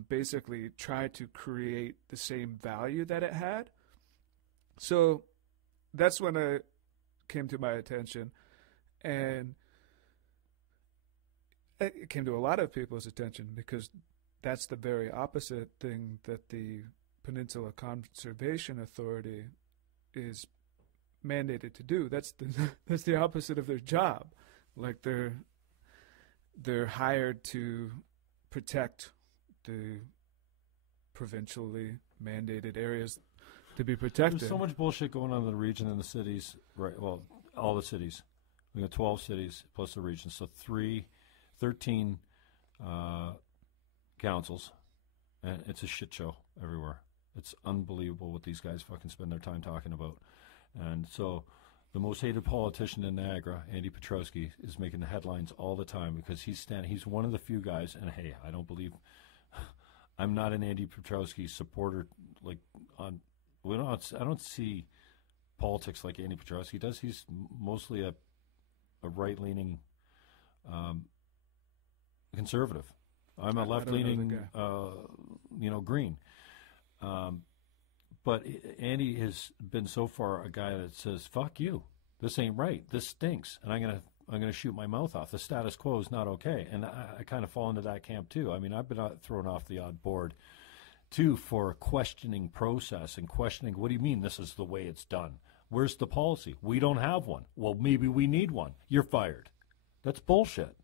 basically try to create the same value that it had. So that's when it came to my attention. And it came to a lot of people's attention because that's the very opposite thing that the Peninsula Conservation Authority is mandated to do. That's the opposite of their job. Like they're hired to protect the provincially mandated areas to be protected. There's so much bullshit going on in the region and the cities. Right. Well, all the cities. We got 12 cities plus the region. So 13 councils, and it's a shit show everywhere. It's unbelievable what these guys fucking spend their time talking about. And so the most hated politician in Niagara, Andy Petrowski, is making the headlines all the time because he's one of the few guys, and hey, I'm not an Andy Petrowski supporter. I don't see politics like Andy Petrowski does. He's mostly a right-leaning conservative. I'm a left-leaning, green. But Andy has been so far a guy that says, "Fuck you, this ain't right, this stinks," and I'm gonna shoot my mouth off. The status quo is not okay, and I kind of fall into that camp too. I mean, I've been thrown off the odd board too for questioning process and questioning. What do you mean this is the way it's done? Where's the policy? We don't have one. Well, maybe we need one. You're fired. That's bullshit.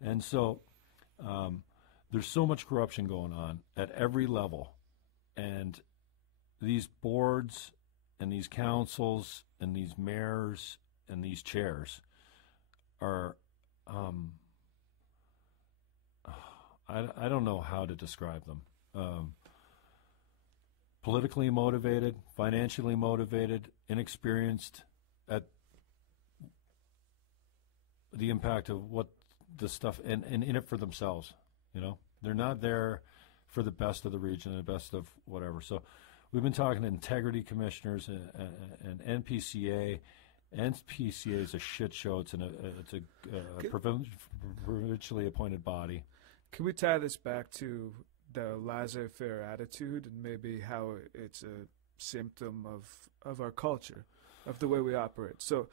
And so there's so much corruption going on at every level, and these boards and these councils and these mayors and these chairs are I don't know how to describe them. Politically motivated, financially motivated, inexperienced at the impact of what the stuff, and in it for themselves. You know, they're not there for the best of the region and the best of whatever. So we've been talking to integrity commissioners and NPCA. NPCA is a shit show. It's a provincially appointed body. Can we tie this back to the laissez-faire attitude and maybe how it's a symptom of our culture, of the way we operate? So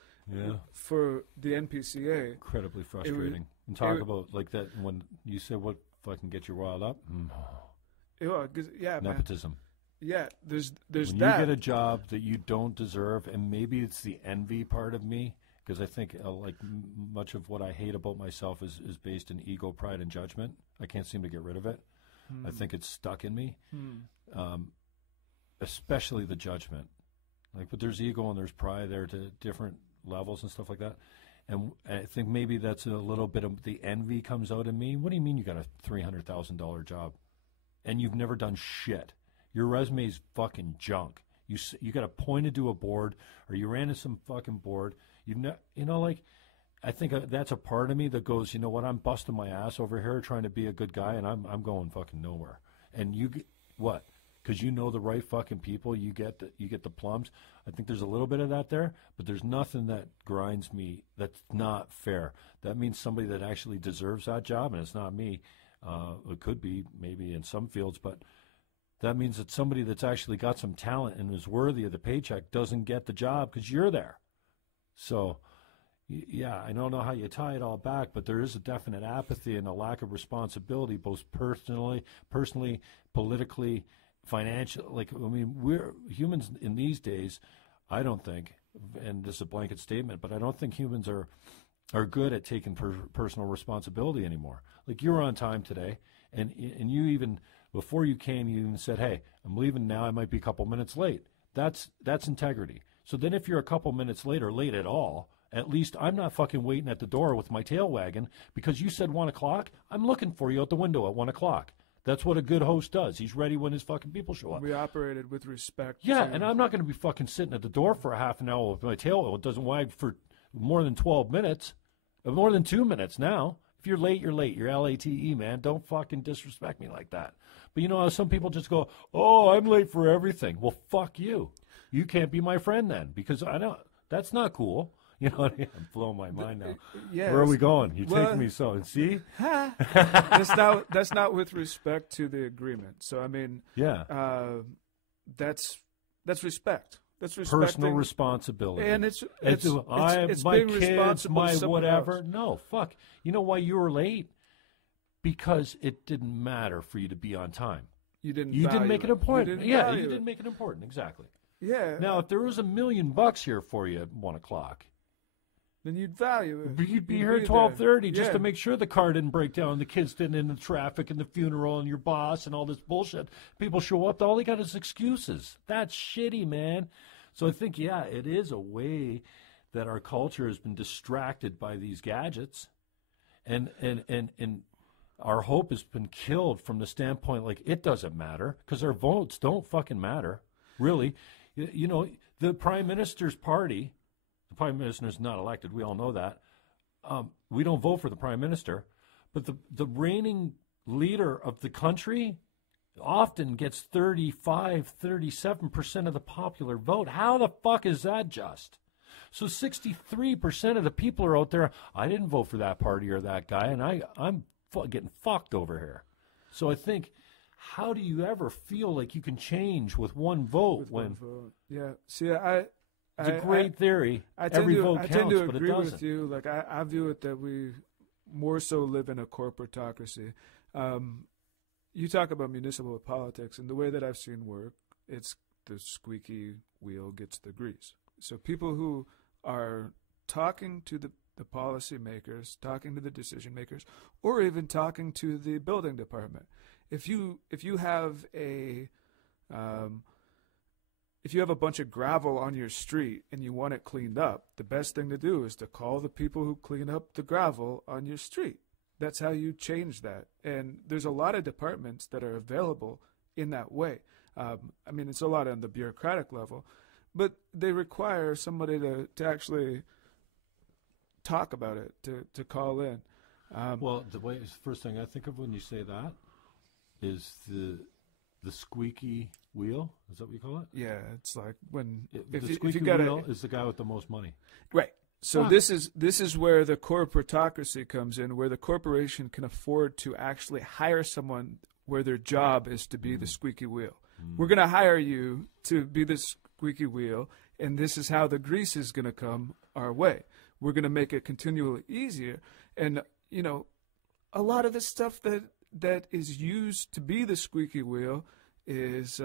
for the NPCA, incredibly frustrating. And talk about like that when you said what fucking get you riled up. Nepotism. Man. Yeah, there's when that. You get a job that you don't deserve, and maybe it's the envy part of me, because I think like much of what I hate about myself is based in ego, pride, and judgment. I can't seem to get rid of it. I think it's stuck in me, especially the judgment. Like, but there's ego and there's pride there to different levels and stuff like that. And I think maybe that's a little bit of the envy comes out in me. What do you mean you got a $300,000 job and you've never done shit? Your resume's fucking junk. You got appointed to a board, or you ran to some fucking board. I think that's a part of me that goes, you know what? I'm busting my ass over here trying to be a good guy, and I'm going fucking nowhere. And you get what? Because you know the right fucking people, you get the plums. I think there's a little bit of that there, but there's nothing that grinds me that's not fair. That means somebody that actually deserves that job, and it's not me. It could be maybe in some fields, but that means that somebody that's actually got some talent and is worthy of the paycheck doesn't get the job because you're there. So, yeah, I don't know how you tie it all back, but there is a definite apathy and a lack of responsibility, both personally, politically, financially. Like, I mean, we're humans in these days. I don't think, and this is a blanket statement, but I don't think humans are good at taking personal responsibility anymore. Like, you were on time today, and you even before you came, you even said, "Hey, I'm leaving now. I might be a couple minutes late." That's integrity. So then, if you're a couple minutes late or late at all, at least I'm not fucking waiting at the door with my tail wagging because you said 1 o'clock. I'm looking for you at the window at 1 o'clock. That's what a good host does. He's ready when his fucking people show up. We operated with respect. Yeah, and I'm not going to be fucking sitting at the door for a half an hour with my tail. It doesn't wag for more than 12 minutes, or more than 2 minutes now. If you're late, you're late. You're LATE, man. Don't fucking disrespect me like that. But you know how some people just go, "Oh, I'm late for everything." Well, fuck you. You can't be my friend then, because I don't. That's not cool. You know what I mean? I'm blowing my mind now. Yes. Where are we going? You're taking me so. See? That's not with respect to the agreement. So I mean, that's respect. That's personal responsibility. And it's my being kids, responsible my to whatever. Else. No, fuck. You know why you were late? Because it didn't matter for you to be on time. You didn't make it important. You didn't make it important. Exactly. Yeah. Now, if there was $1 million here for you at 1 o'clock, then you'd value it. You'd be here at 12:30 just to make sure the car didn't break down, the kids didn't in the traffic and the funeral and your boss and all this bullshit. People show up, all they got is excuses. That's shitty, man. So I think, it is a way that our culture has been distracted by these gadgets, and our hope has been killed from the standpoint like it doesn't matter because our votes don't fucking matter, really. You know, the Prime Minister's party. The Prime Minister is not elected. We all know that. We don't vote for the Prime Minister. But the reigning leader of the country often gets 35, 37% of the popular vote. How the fuck is that just? So 63% of the people are out there, I didn't vote for that party or that guy, and I'm getting fucked over here. So I think how do you ever feel like you can change with one vote? With one vote. Yeah. See, it's a great theory. Every vote counts, tend to but agree it doesn't. with you. Like I view it that we more so live in a corporatocracy. You talk about municipal politics, and the way that I've seen work, it's the squeaky wheel gets the grease. So people who are talking to the policymakers, talking to the decision makers, or even talking to the building department. If you have a bunch of gravel on your street and you want it cleaned up, the best thing to do is to call the people who clean up the gravel on your street. That's how you change that. And there's a lot of departments that are available in that way. I mean, it's a lot on the bureaucratic level, but they require somebody to actually talk about it, to call in. Well, the first thing I think of when you say that is the squeaky wheel. Is that what you call it? Yeah, it's like when the squeaky wheel is the guy with the most money. Right. So this is where the corporatocracy comes in, where the corporation can afford to actually hire someone where their job is to be the squeaky wheel. We're going to hire you to be the squeaky wheel, and this is how the grease is going to come our way. We're going to make it continually easier. And, you know, a lot of the stuff that is used to be the squeaky wheel is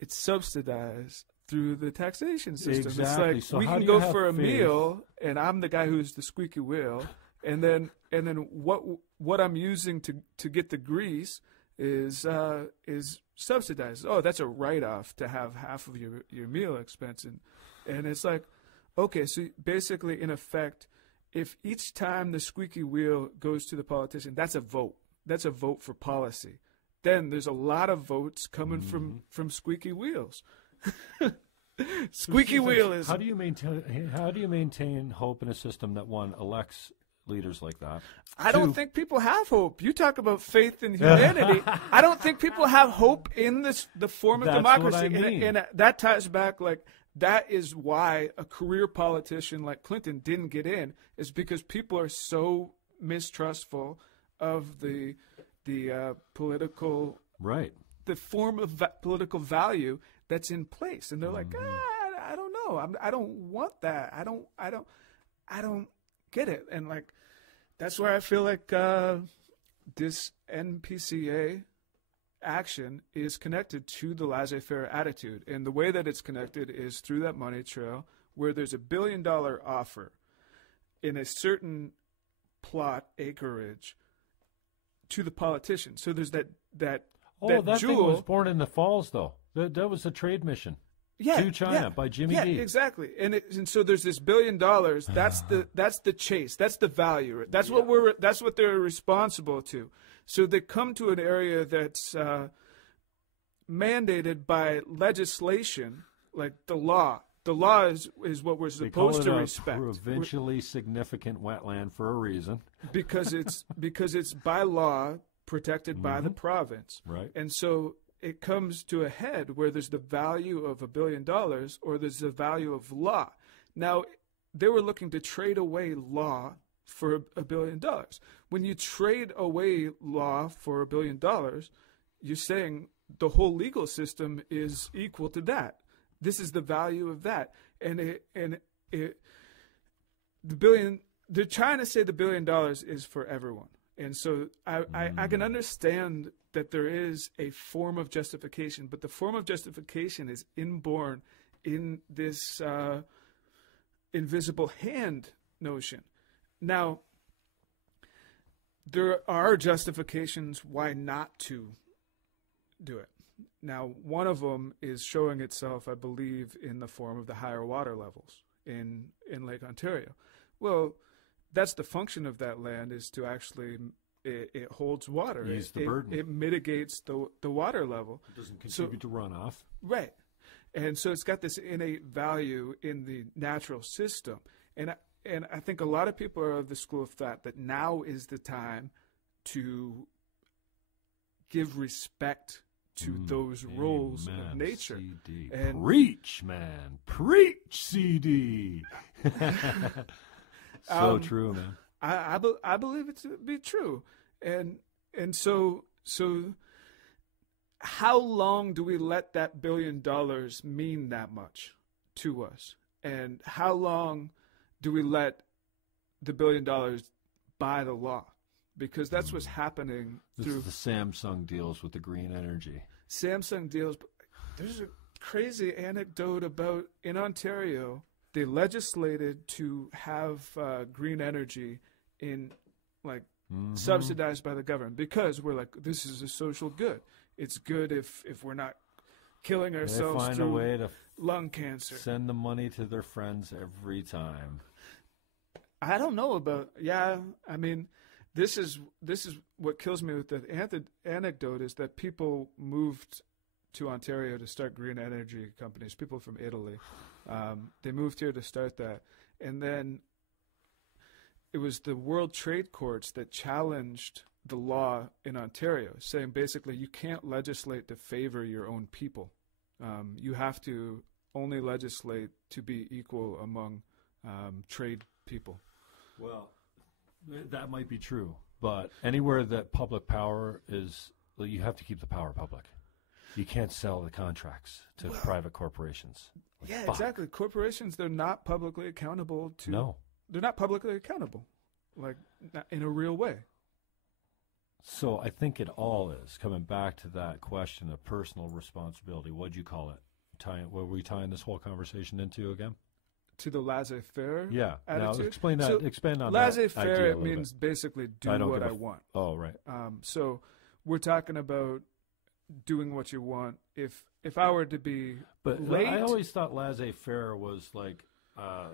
it's subsidized through the taxation system. Exactly. It's So like we can go for a meal, and I'm the guy who's the squeaky wheel, and then what I'm using to get the grease is subsidized. Oh, that's a write-off to have half of your meal expense, and it's like, okay, so basically, in effect, if each time the squeaky wheel goes to the politician, that's a vote. That's a vote for policy. Then there's a lot of votes coming from squeaky wheels. Squeaky wheel is. How do you maintain hope in a system that one elects leaders like that? I don't think people have hope. You talk about faith in humanity. I don't think people have hope in the form of democracy. What I mean. And that ties back, like, that is why a career politician like Clinton didn't get in, is because people are so mistrustful of the political, right, the form of political value that's in place, and they're like, I don't know, I don't want that, I don't get it, and like that's where I feel like this NPCA action is connected to the laissez-faire attitude, and the way that it's connected is through that money trail, where there's $1 billion offer in a certain plot acreage to the politician. So there's that that jewel. thing was born in the Falls, though. That was a trade mission to China by Jimmy D. Yeah, exactly. And so there's this $1 billion. That's the chase. That's the value. That's what they're responsible to. So they come to an area that's mandated by legislation, like the law. The law is what we're supposed to respect. A provincially significant wetland for a reason. Because it's by law protected by the province. Right. And so it comes to a head where there's the value of $1 billion or there's the value of law. Now, they were looking to trade away law for $1 billion. When you trade away law for $1 billion, you're saying the whole legal system is equal to that. This is the value of that. And the billion, they're trying to say the $1 billion is for everyone. And so I can understand that there is a form of justification, but the form of justification is inborn in this invisible hand notion. Now, there are justifications why not to do it. Now, one of them is showing itself, I believe, in the form of the higher water levels in Lake Ontario. Well, that's the function of that land, is to actually it holds water. Ease the burden. It mitigates the water level. It doesn't contribute to runoff. Right. And so it's got this innate value in the natural system. And I think a lot of people are of the school of thought that now is the time to give respect to those roles of nature. CD. And preach, man. Preach, CD. So true, man. I believe it to be true. And so how long do we let that $1 billion mean that much to us? And how long do we let the $1 billion by the law? Because that's what's happening This is the Samsung deals with the green energy. Samsung deals. There's a crazy anecdote about in Ontario, they legislated to have green energy in like subsidized by the government because we're like, this is a social good. It's good if we're not killing ourselves They find through a way to lung cancer. send the money to their friends every time. I don't know about. Yeah, I mean, this is what kills me with the anecdote is that people moved to Ontario to start green energy companies. People from Italy, they moved here to start that, and then it was the World Trade Courts that challenged the law in Ontario, saying basically you can't legislate to favor your own people. You have to only legislate to be equal among trade people. Well, that might be true, but anywhere that public power is, you have to keep the power public. You can't sell the contracts to private corporations. Yeah, Fuck. exactly. Corporations, they're not publicly accountable to. No. They're not publicly accountable, like not in a real way. So I think it all is coming back to that question of personal responsibility. What'd you call it? What were we tying this whole conversation into again? To the laissez-faire Yeah. attitude. Now explain that. So expand on that. Laissez-faire, idea a it little means bit. basically do I don't what give I a want. Oh, right. So we're talking about doing what you want. If I were to be But late, I always thought laissez-faire was like,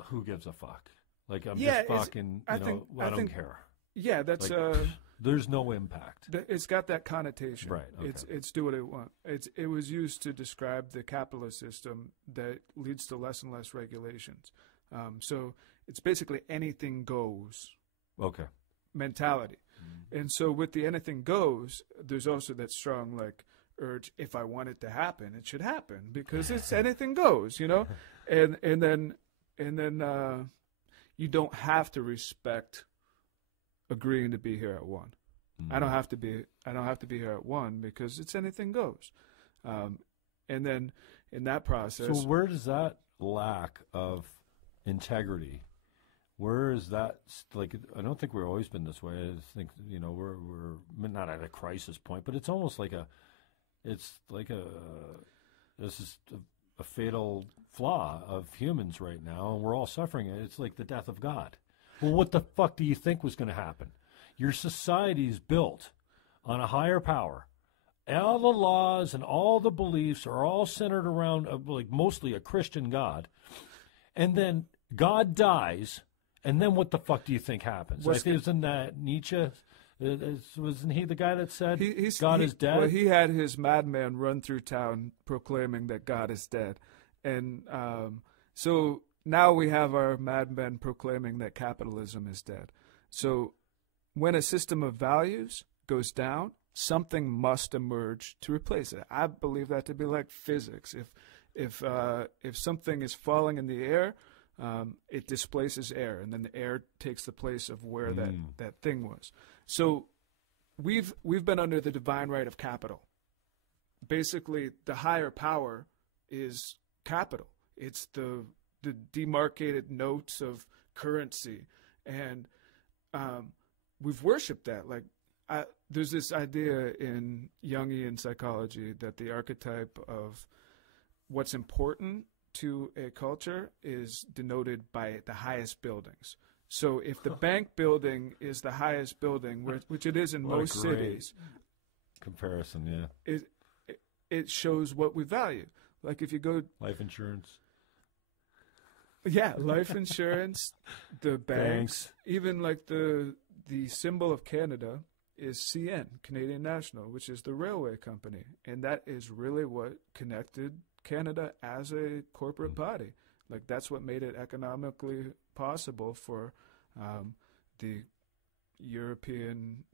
who gives a fuck? Like I'm Yeah, just fucking, I I don't care. yeah, that's Like, there's no impact. it's got that connotation. Right, okay. It's do what I want. It was used to describe the capitalist system that leads to less and less regulations. So it's basically anything goes Okay. mentality. And so with the anything goes, there's also that strong like urge, if I want it to happen, it should happen because it's anything goes, you know? And then you don't have to respect agreeing to be here at 1. I don't have to be here at 1 because it's anything goes. And then in that process, So where does that lack of integrity? Where is that? Like, I don't think we've always been this way. I think we're not at a crisis point, but it's almost like this is a fatal flaw of humans right now, and we're all suffering it. It's like the death of God. Well, what the fuck do you think was going to happen? Your society's built on a higher power. All the laws and all the beliefs are all centered around like mostly a Christian God, and then God dies. And then what the fuck do you think happens? Isn't that Nietzsche? Wasn't he the guy that said God is dead? Well, he had his madman run through town proclaiming that God is dead. And so now we have our madmen proclaiming that capitalism is dead. So when a system of values goes down, something must emerge to replace it. I believe that to be like physics. If something is falling in the air, it displaces air, and then the air takes the place of where that thing was. So we've been under the divine right of capital. Basically, the higher power is capital. It's the demarcated notes of currency, and we've worshipped that. Like there's this idea in Jungian psychology that the archetype of what's important to a culture is denoted by the highest buildings. So if the bank building is the highest building, which it is in most cities, comparison, yeah, it shows what we value. Like if you go life insurance, life insurance, the banks, even like the symbol of Canada is CN, Canadian National, which is the railway company, and that is really what connected Canada as a corporate body. Like that's what made it economically possible for the European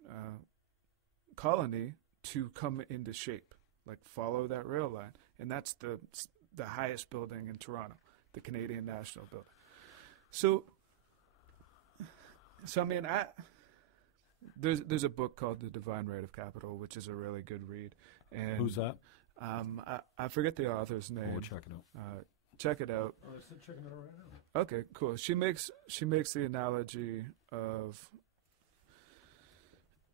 colony to come into shape, like follow that rail line. And that's the highest building in Toronto, the Canadian National Building. So I mean, There's a book called The Divine Right of Capital, which is a really good read. And Who's that? I forget the author's name. We'll check it out. Check it out. Oh, I'm checking it out right now. Okay, cool. She makes the analogy of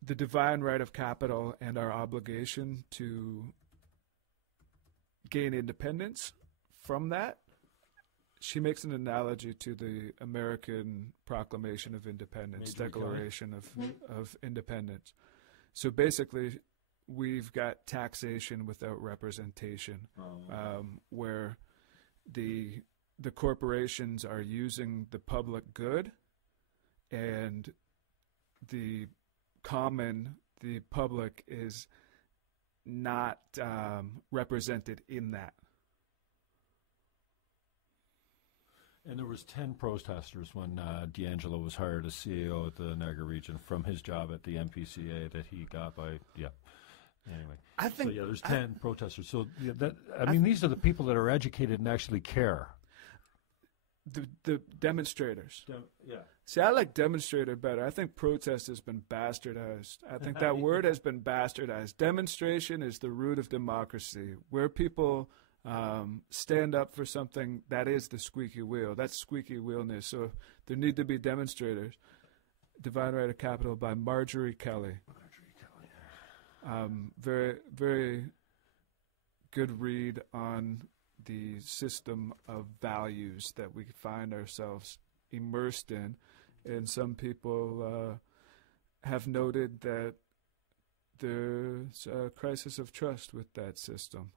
the divine right of capital and our obligation to gain independence from that. She makes an analogy to the American Proclamation of Independence, Declaration of Independence. So basically, we've got taxation without representation, where the corporations are using the public good, and the public is not represented in that. And there was 10 protesters when D'Angelo was hired as CEO at the Niagara region from his job at the MPCA that he got by, Anyway, I think there's 10 protesters. So these are the people that are educated and actually care. The demonstrators. Yeah. See, I like demonstrator better. I think protest has been bastardized. I think that word has been bastardized. Demonstration is the root of democracy, where people stand up for something that is the squeaky wheel. That's squeaky wheelness. So there need to be demonstrators. Divine Right of Capital by Marjorie Kelly. Very, very good read on the system of values that we find ourselves immersed in. And some people have noted that there's a crisis of trust with that system.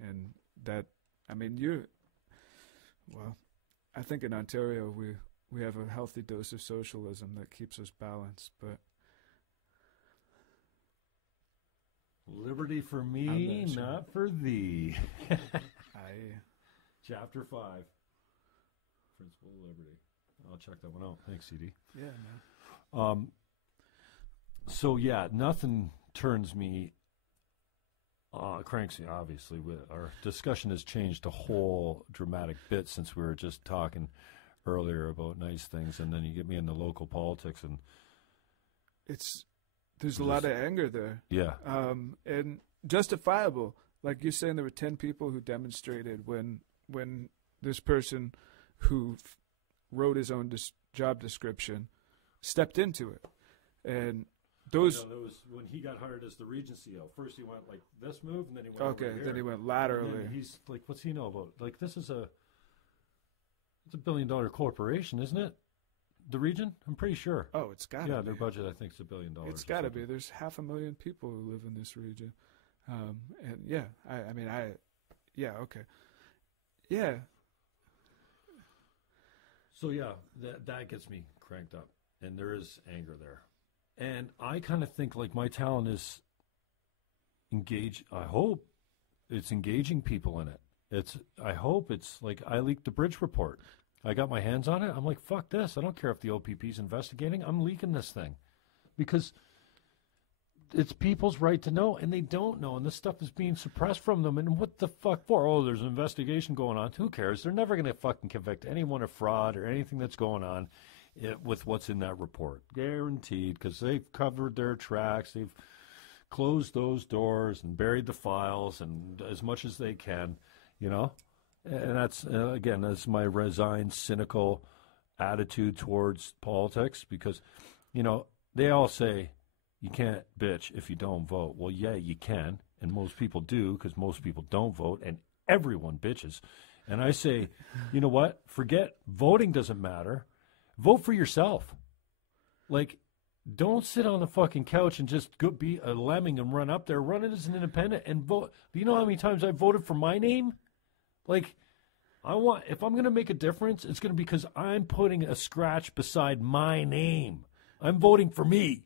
And that, I think in Ontario we have a healthy dose of socialism that keeps us balanced, but liberty for me, not for thee. Chapter 5. Principle of Liberty. I'll check that one out. Thanks, CD. Yeah, man. So, nothing turns me cranks me, obviously. Our discussion has changed a whole dramatic bit since we were just talking earlier about nice things, and then you get me into local politics, and there's a lot of anger there. Yeah. And justifiable. Like you're saying, there were 10 people who demonstrated when this person who wrote his own job description stepped into it. And those... No, that was when he got hired as the region CEO. First he went like this move, and then he went over here. Then he went laterally. And then he's like, what's he know about? Like, it's a $1 billion corporation, isn't it? The region? I'm pretty sure. Oh, it's got to be. Yeah, their budget, I think, is $1 billion. It's got to be. There's 500,000 people who live in this region. Okay. Yeah. So, that gets me cranked up. And there is anger there. And I kind of think, like, my talent is I hope it's engaging people in it. I hope it's, like, I leaked the bridge report. I got my hands on it. I'm like, fuck this. I don't care if the OPP's investigating. I'm leaking this thing. Because it's people's right to know, and they don't know, and this stuff is being suppressed from them. And what the fuck for? Oh, there's an investigation going on. Who cares? They're never going to fucking convict anyone of fraud or anything that's going on with what's in that report. Guaranteed, because they've covered their tracks. They've closed those doors and buried the files and as much as they can, And that's, again, that's my resigned, cynical attitude towards politics because, they all say you can't bitch if you don't vote. Well, yeah, you can, and most people do because most people don't vote, and everyone bitches. And I say, you know what? Forget voting doesn't matter. Vote for yourself. Like, don't sit on the fucking couch and just go be a lemming and run up there. Run it as an independent and vote. You know how many times I voted for my name? Like, if I'm going to make a difference, it's going to be because I'm putting a scratch beside my name. I'm voting for me.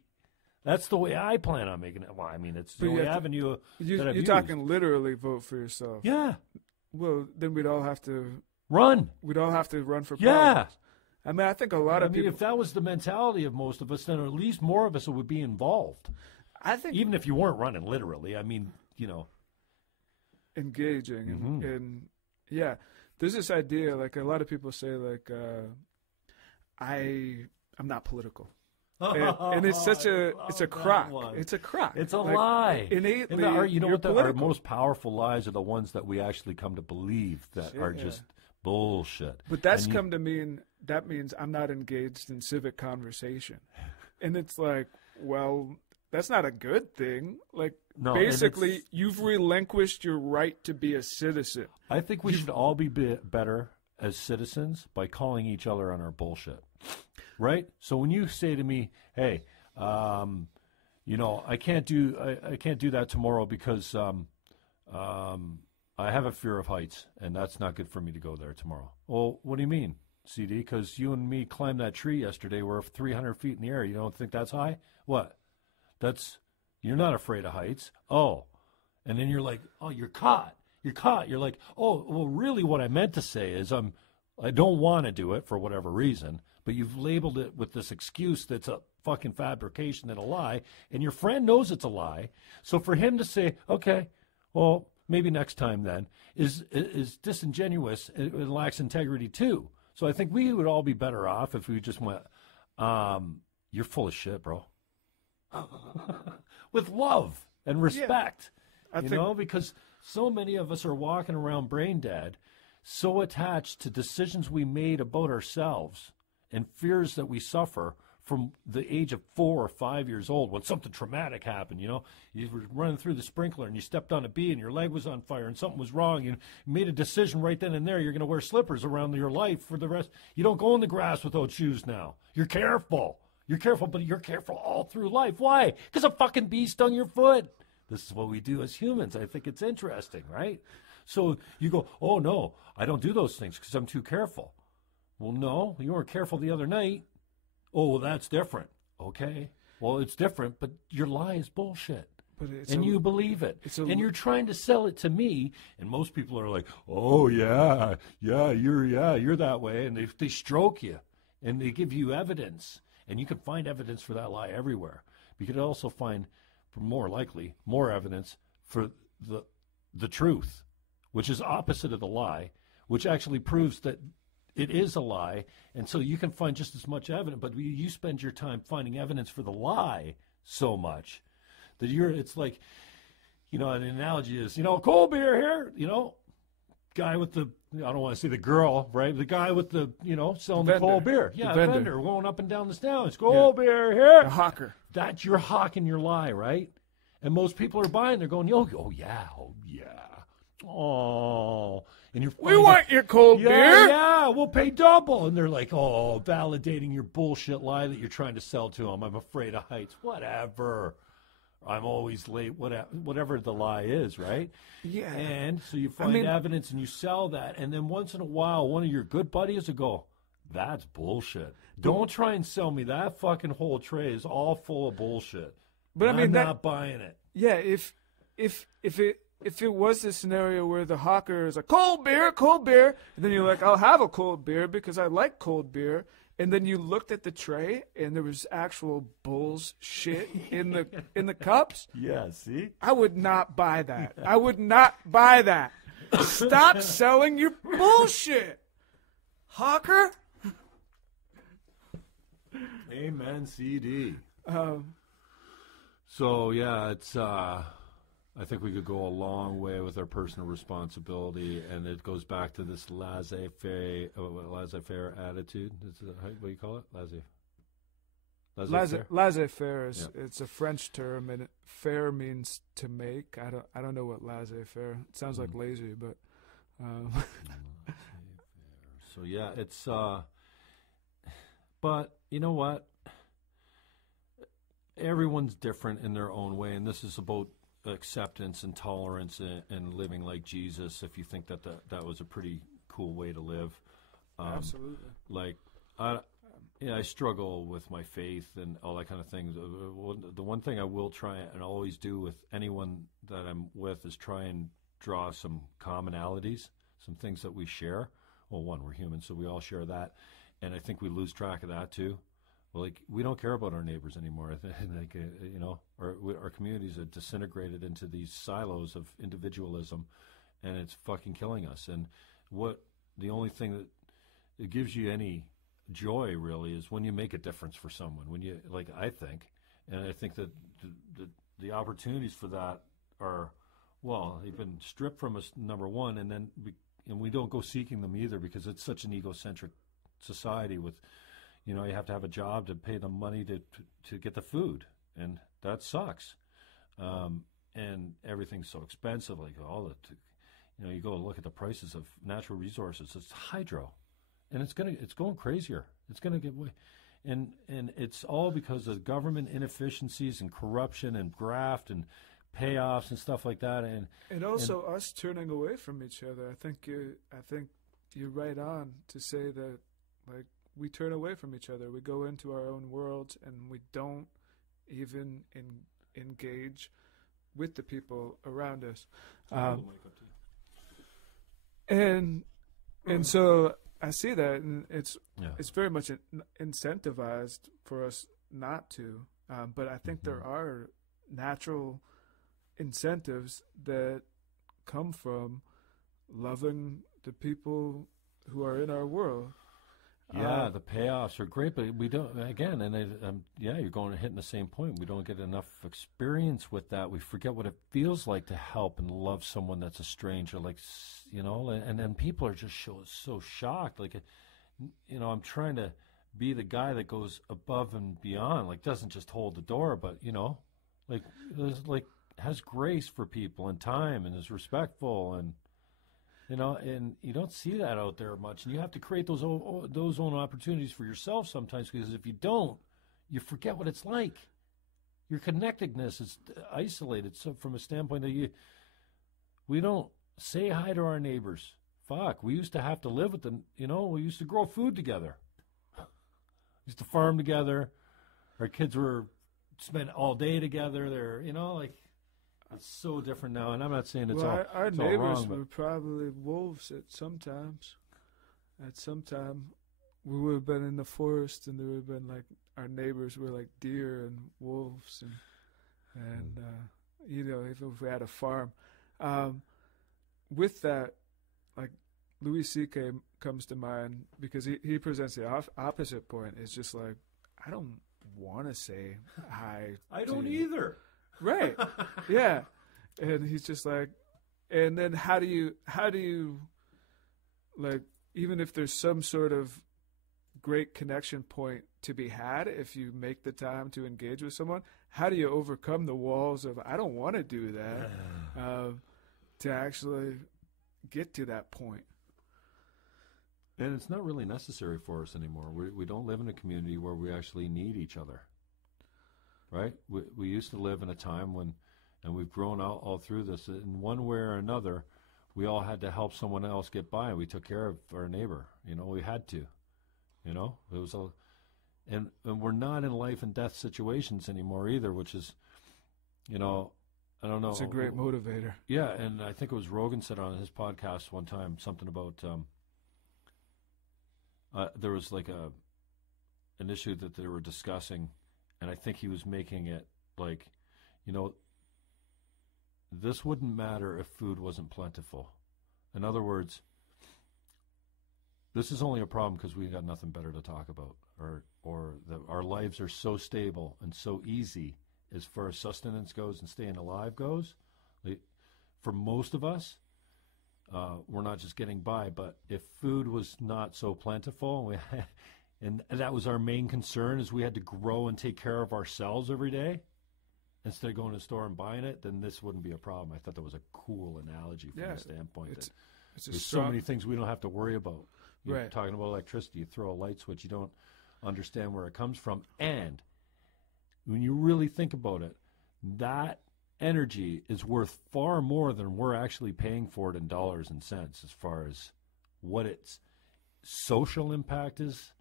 That's the way I plan on making it. Well, I mean, it's the only avenue that I've used. You're talking literally vote for yourself. Yeah. Well, then we'd all have to run. We'd all have to run for politics. Yeah. I mean, I think a lot of people... if that was the mentality of most of us, then at least more of us would be involved. I think... Even if you weren't running, literally. I mean, Engaging. And yeah, there's this idea, like a lot of people say, like, I'm not political. and it's such it's a crock. It's a crock. It's a lie. Innately, you know what? Our political. most powerful lies are the ones that we actually come to believe that are just bullshit. But that means I'm not engaged in civic conversation, and it's like, well, that's not a good thing. Like, basically, you've relinquished your right to be a citizen. I think we should all be better as citizens by calling each other on our bullshit. Right? So when you say to me, hey, I can't do that tomorrow because I have a fear of heights, and that's not good for me to go there tomorrow. Well, what do you mean, CD? Because you and me climbed that tree yesterday. We're 300 feet in the air. You don't think that's high? What? You're not afraid of heights. Oh. And then you're like, oh, you're caught. You're caught. You're like, oh, well, really what I meant to say is I don't want to do it for whatever reason. But you've labeled it with this excuse that's a fucking fabrication and a lie, and your friend knows it's a lie. So for him to say, okay, well, maybe next time then, is disingenuous and lacks integrity too. So I think we would all be better off if we just went, you're full of shit, bro. With love and respect, because so many of us are walking around brain dead, so attached to decisions we made about ourselves and fears that we suffer from the age of 4 or 5 years old when something traumatic happened. You were running through the sprinkler and you stepped on a bee and your leg was on fire and something was wrong. You made a decision right then and there. You're going to wear slippers around your life for the rest. You don't go in the grass without shoes now. You're careful. You're careful, but you're careful all through life. Why? Because a fucking bee stung your foot. This is what we do as humans. I think it's interesting, right? So you go, oh, no, I don't do those things because I'm too careful. Well, no, you weren't careful the other night. Oh, well, that's different. Okay. Well, it's different, but your lie is bullshit. And you believe it. And you're trying to sell it to me, and most people are like, oh, you're that way. And they stroke you, and they give you evidence. And you can find evidence for that lie everywhere. You could also find, more likely, more evidence for the truth, which is opposite of the lie, which actually proves that it is a lie. And so you can find just as much evidence, but you spend your time finding evidence for the lie so much that it's like, an analogy is, cold beer here, guy with the, I don't want to say the girl, right? The guy with the, selling the cold beer. Yeah, the vendor going up and down the town. It's cold beer here. The hawker. That's you're hawking your lie, right? And most people are buying. They're going, oh yeah. Oh, and we want your cold beer. Yeah, we'll pay double. And they're like, oh, validating your bullshit lie that you're trying to sell to them. I'm afraid of heights. Whatever. I'm always late. Whatever the lie is, right? Yeah. And so you find evidence and you sell that. And then once in a while, one of your good buddies will go, that's bullshit. Don't try and sell me that fucking whole tray is all full of bullshit. But I'm not buying it. Yeah, if it was the scenario where the hawker is like, cold beer, and then you're like, I'll have a cold beer because I like cold beer, and then you looked at the tray and there was actual bullshit in the cups. Yeah, see? I would not buy that. I would not buy that. Stop selling your bullshit, hawker. Amen, CD. So, yeah, it's... I think we could go a long way with our personal responsibility, and it goes back to this laissez-faire attitude. What do you call it? Laissez-faire is it's a French term, and faire means to make. I don't know what laissez-faire. It sounds like lazy, but. So yeah, it's. But you know what? Everyone's different in their own way, and this is about acceptance and tolerance and living like Jesus. If you think that was a pretty cool way to live, absolutely. Like, I struggle with my faith and all that kind of thing. The one thing I will try and always do with anyone that I'm with is try and draw some commonalities, some things that we share. Well, one, we're human, so we all share that, and I think we lose track of that too. Like, we don't care about our neighbors anymore. Like, our communities are disintegrated into these silos of individualism, and it's fucking killing us. And the only thing that it gives you any joy really is when you make a difference for someone. When you, like, I think, and I think that the opportunities for that are, well, they've been stripped from us, number one, and then we don't go seeking them either because it's such an egocentric society with, you know, you have to have a job to pay the money to get the food, and that sucks. And everything's so expensive, like you know, you go look at the prices of natural resources. It's hydro, and it's going crazier. It's going to get way, and it's all because of government inefficiencies and corruption and graft and payoffs and stuff like that. And also us turning away from each other. I think you're right on to say that, like, we turn away from each other. We go into our own worlds, and we don't even engage with the people around us. And so I see that, and it's very much incentivized for us not to. But I think there are natural incentives that come from loving the people who are in our world. Yeah, the payoffs are great, but we don't. Again, and you're hitting the same point. We don't get enough experience with that. We forget what it feels like to help and love someone that's a stranger, like, you know. And then people are just so shocked. Like, you know, I'm trying to be the guy that goes above and beyond. Like, doesn't just hold the door, but, you know, like has grace for people and time and is respectful and. You know, and you don't see that out there much, and you have to create those own opportunities for yourself sometimes, because if you don't, you forget what it's like. Your connectedness is isolated. So from a standpoint that we don't say hi to our neighbors. Fuck, we used to have to live with them. You know, we used to grow food together. We used to farm together. Our kids were spent all day together. They're, you know, like. It's so different now, and I'm not saying our it's neighbors all wrong, were probably wolves at some times. At some time, we would have been in the forest, and there would have been, like, our neighbors were like deer and wolves, and you know, if we had a farm. With that, like, Louis C.K. comes to mind because he presents the opposite point. It's just like, I don't want to say hi. I don't either. Right. Yeah. And he's just like, and then how do you, like, even if there's some sort of great connection point to be had, if you make the time to engage with someone, how do you overcome the walls of, I don't want to do that, to actually get to that point? And it's not really necessary for us anymore. We don't live in a community where we actually need each other. Right? We used to live in a time when, and we've grown all through this, in one way or another, we all had to help someone else get by. We took care of our neighbor. You know, we had to. You know, it was and we're not in life and death situations anymore either, which is, you know, I don't know. It's a great motivator. Yeah, and I think it was Rogan said on his podcast one time something about there was like an issue that they were discussing. And I think he was making it like, you know, this wouldn't matter if food wasn't plentiful. In other words, this is only a problem because we got nothing better to talk about, or that our lives are so stable and so easy as far as sustenance goes and staying alive goes. Like, for most of us, we're not just getting by, but if food was not so plentiful, and that was our main concern, is we had to grow and take care of ourselves every day instead of going to the store and buying it, then this wouldn't be a problem. I thought that was a cool analogy from the standpoint that there's so many things we don't have to worry about. You're talking about electricity. You throw a light switch, you don't understand where it comes from. And when you really think about it, that energy is worth far more than we're actually paying for it in dollars and cents, as far as what its social impact is,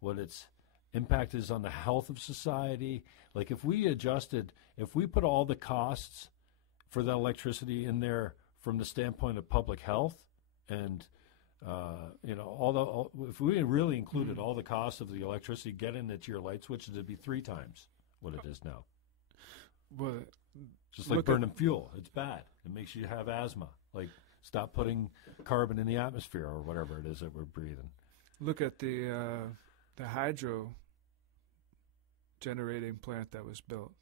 what its impact is on the health of society. Like, if we put all the costs for the electricity in there from the standpoint of public health, and you know, if we really included all the costs of the electricity getting it to your light switch, it'd be 3 times what it is now. Well, just like burning fuel, it's bad. It makes you have asthma. Like, stop putting carbon in the atmosphere or whatever it is that we're breathing. Look at the hydro generating plant that was built,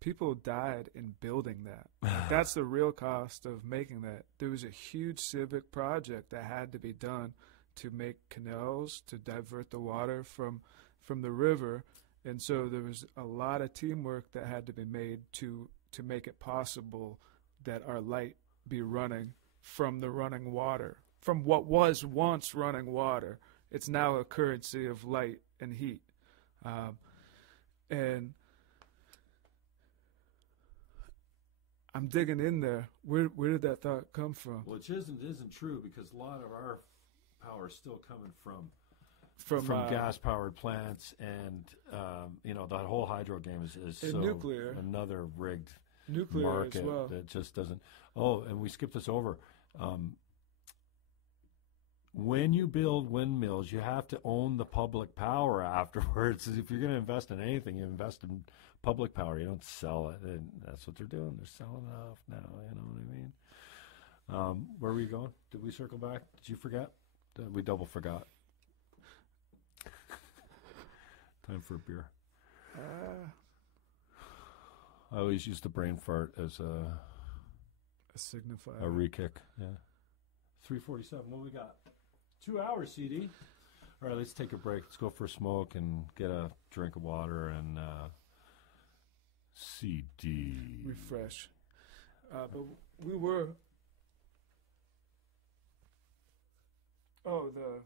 people died in building that. That's the real cost of making that. There was a huge civic project that had to be done to make canals to divert the water from the river, and so there was a lot of teamwork that had to be made to make it possible that our light be running from the running water, from what was once running water. It's now a currency of light and heat, and I'm digging in there. Where did that thought come from? Well, it isn't true, because a lot of our power is still coming from gas-powered plants, and that whole hydro game is so nuclear. Another rigged Nuclear market as well. that just doesn't. Oh, and we skipped this over. When you build windmills, you have to own the public power afterwards. If you're going to invest in anything, you invest in public power. You don't sell it. And that's what they're doing. They're selling it off now. You know what I mean? Where were we going? Did we circle back? Did you forget? We double forgot. Time for a beer. I always use the brain fart as a signifier. A re-kick. Yeah. 3:47. What we got? 2 hours, CD. All right, let's take a break. Let's go for a smoke and get a drink of water and CD. Refresh. But we were... Oh, the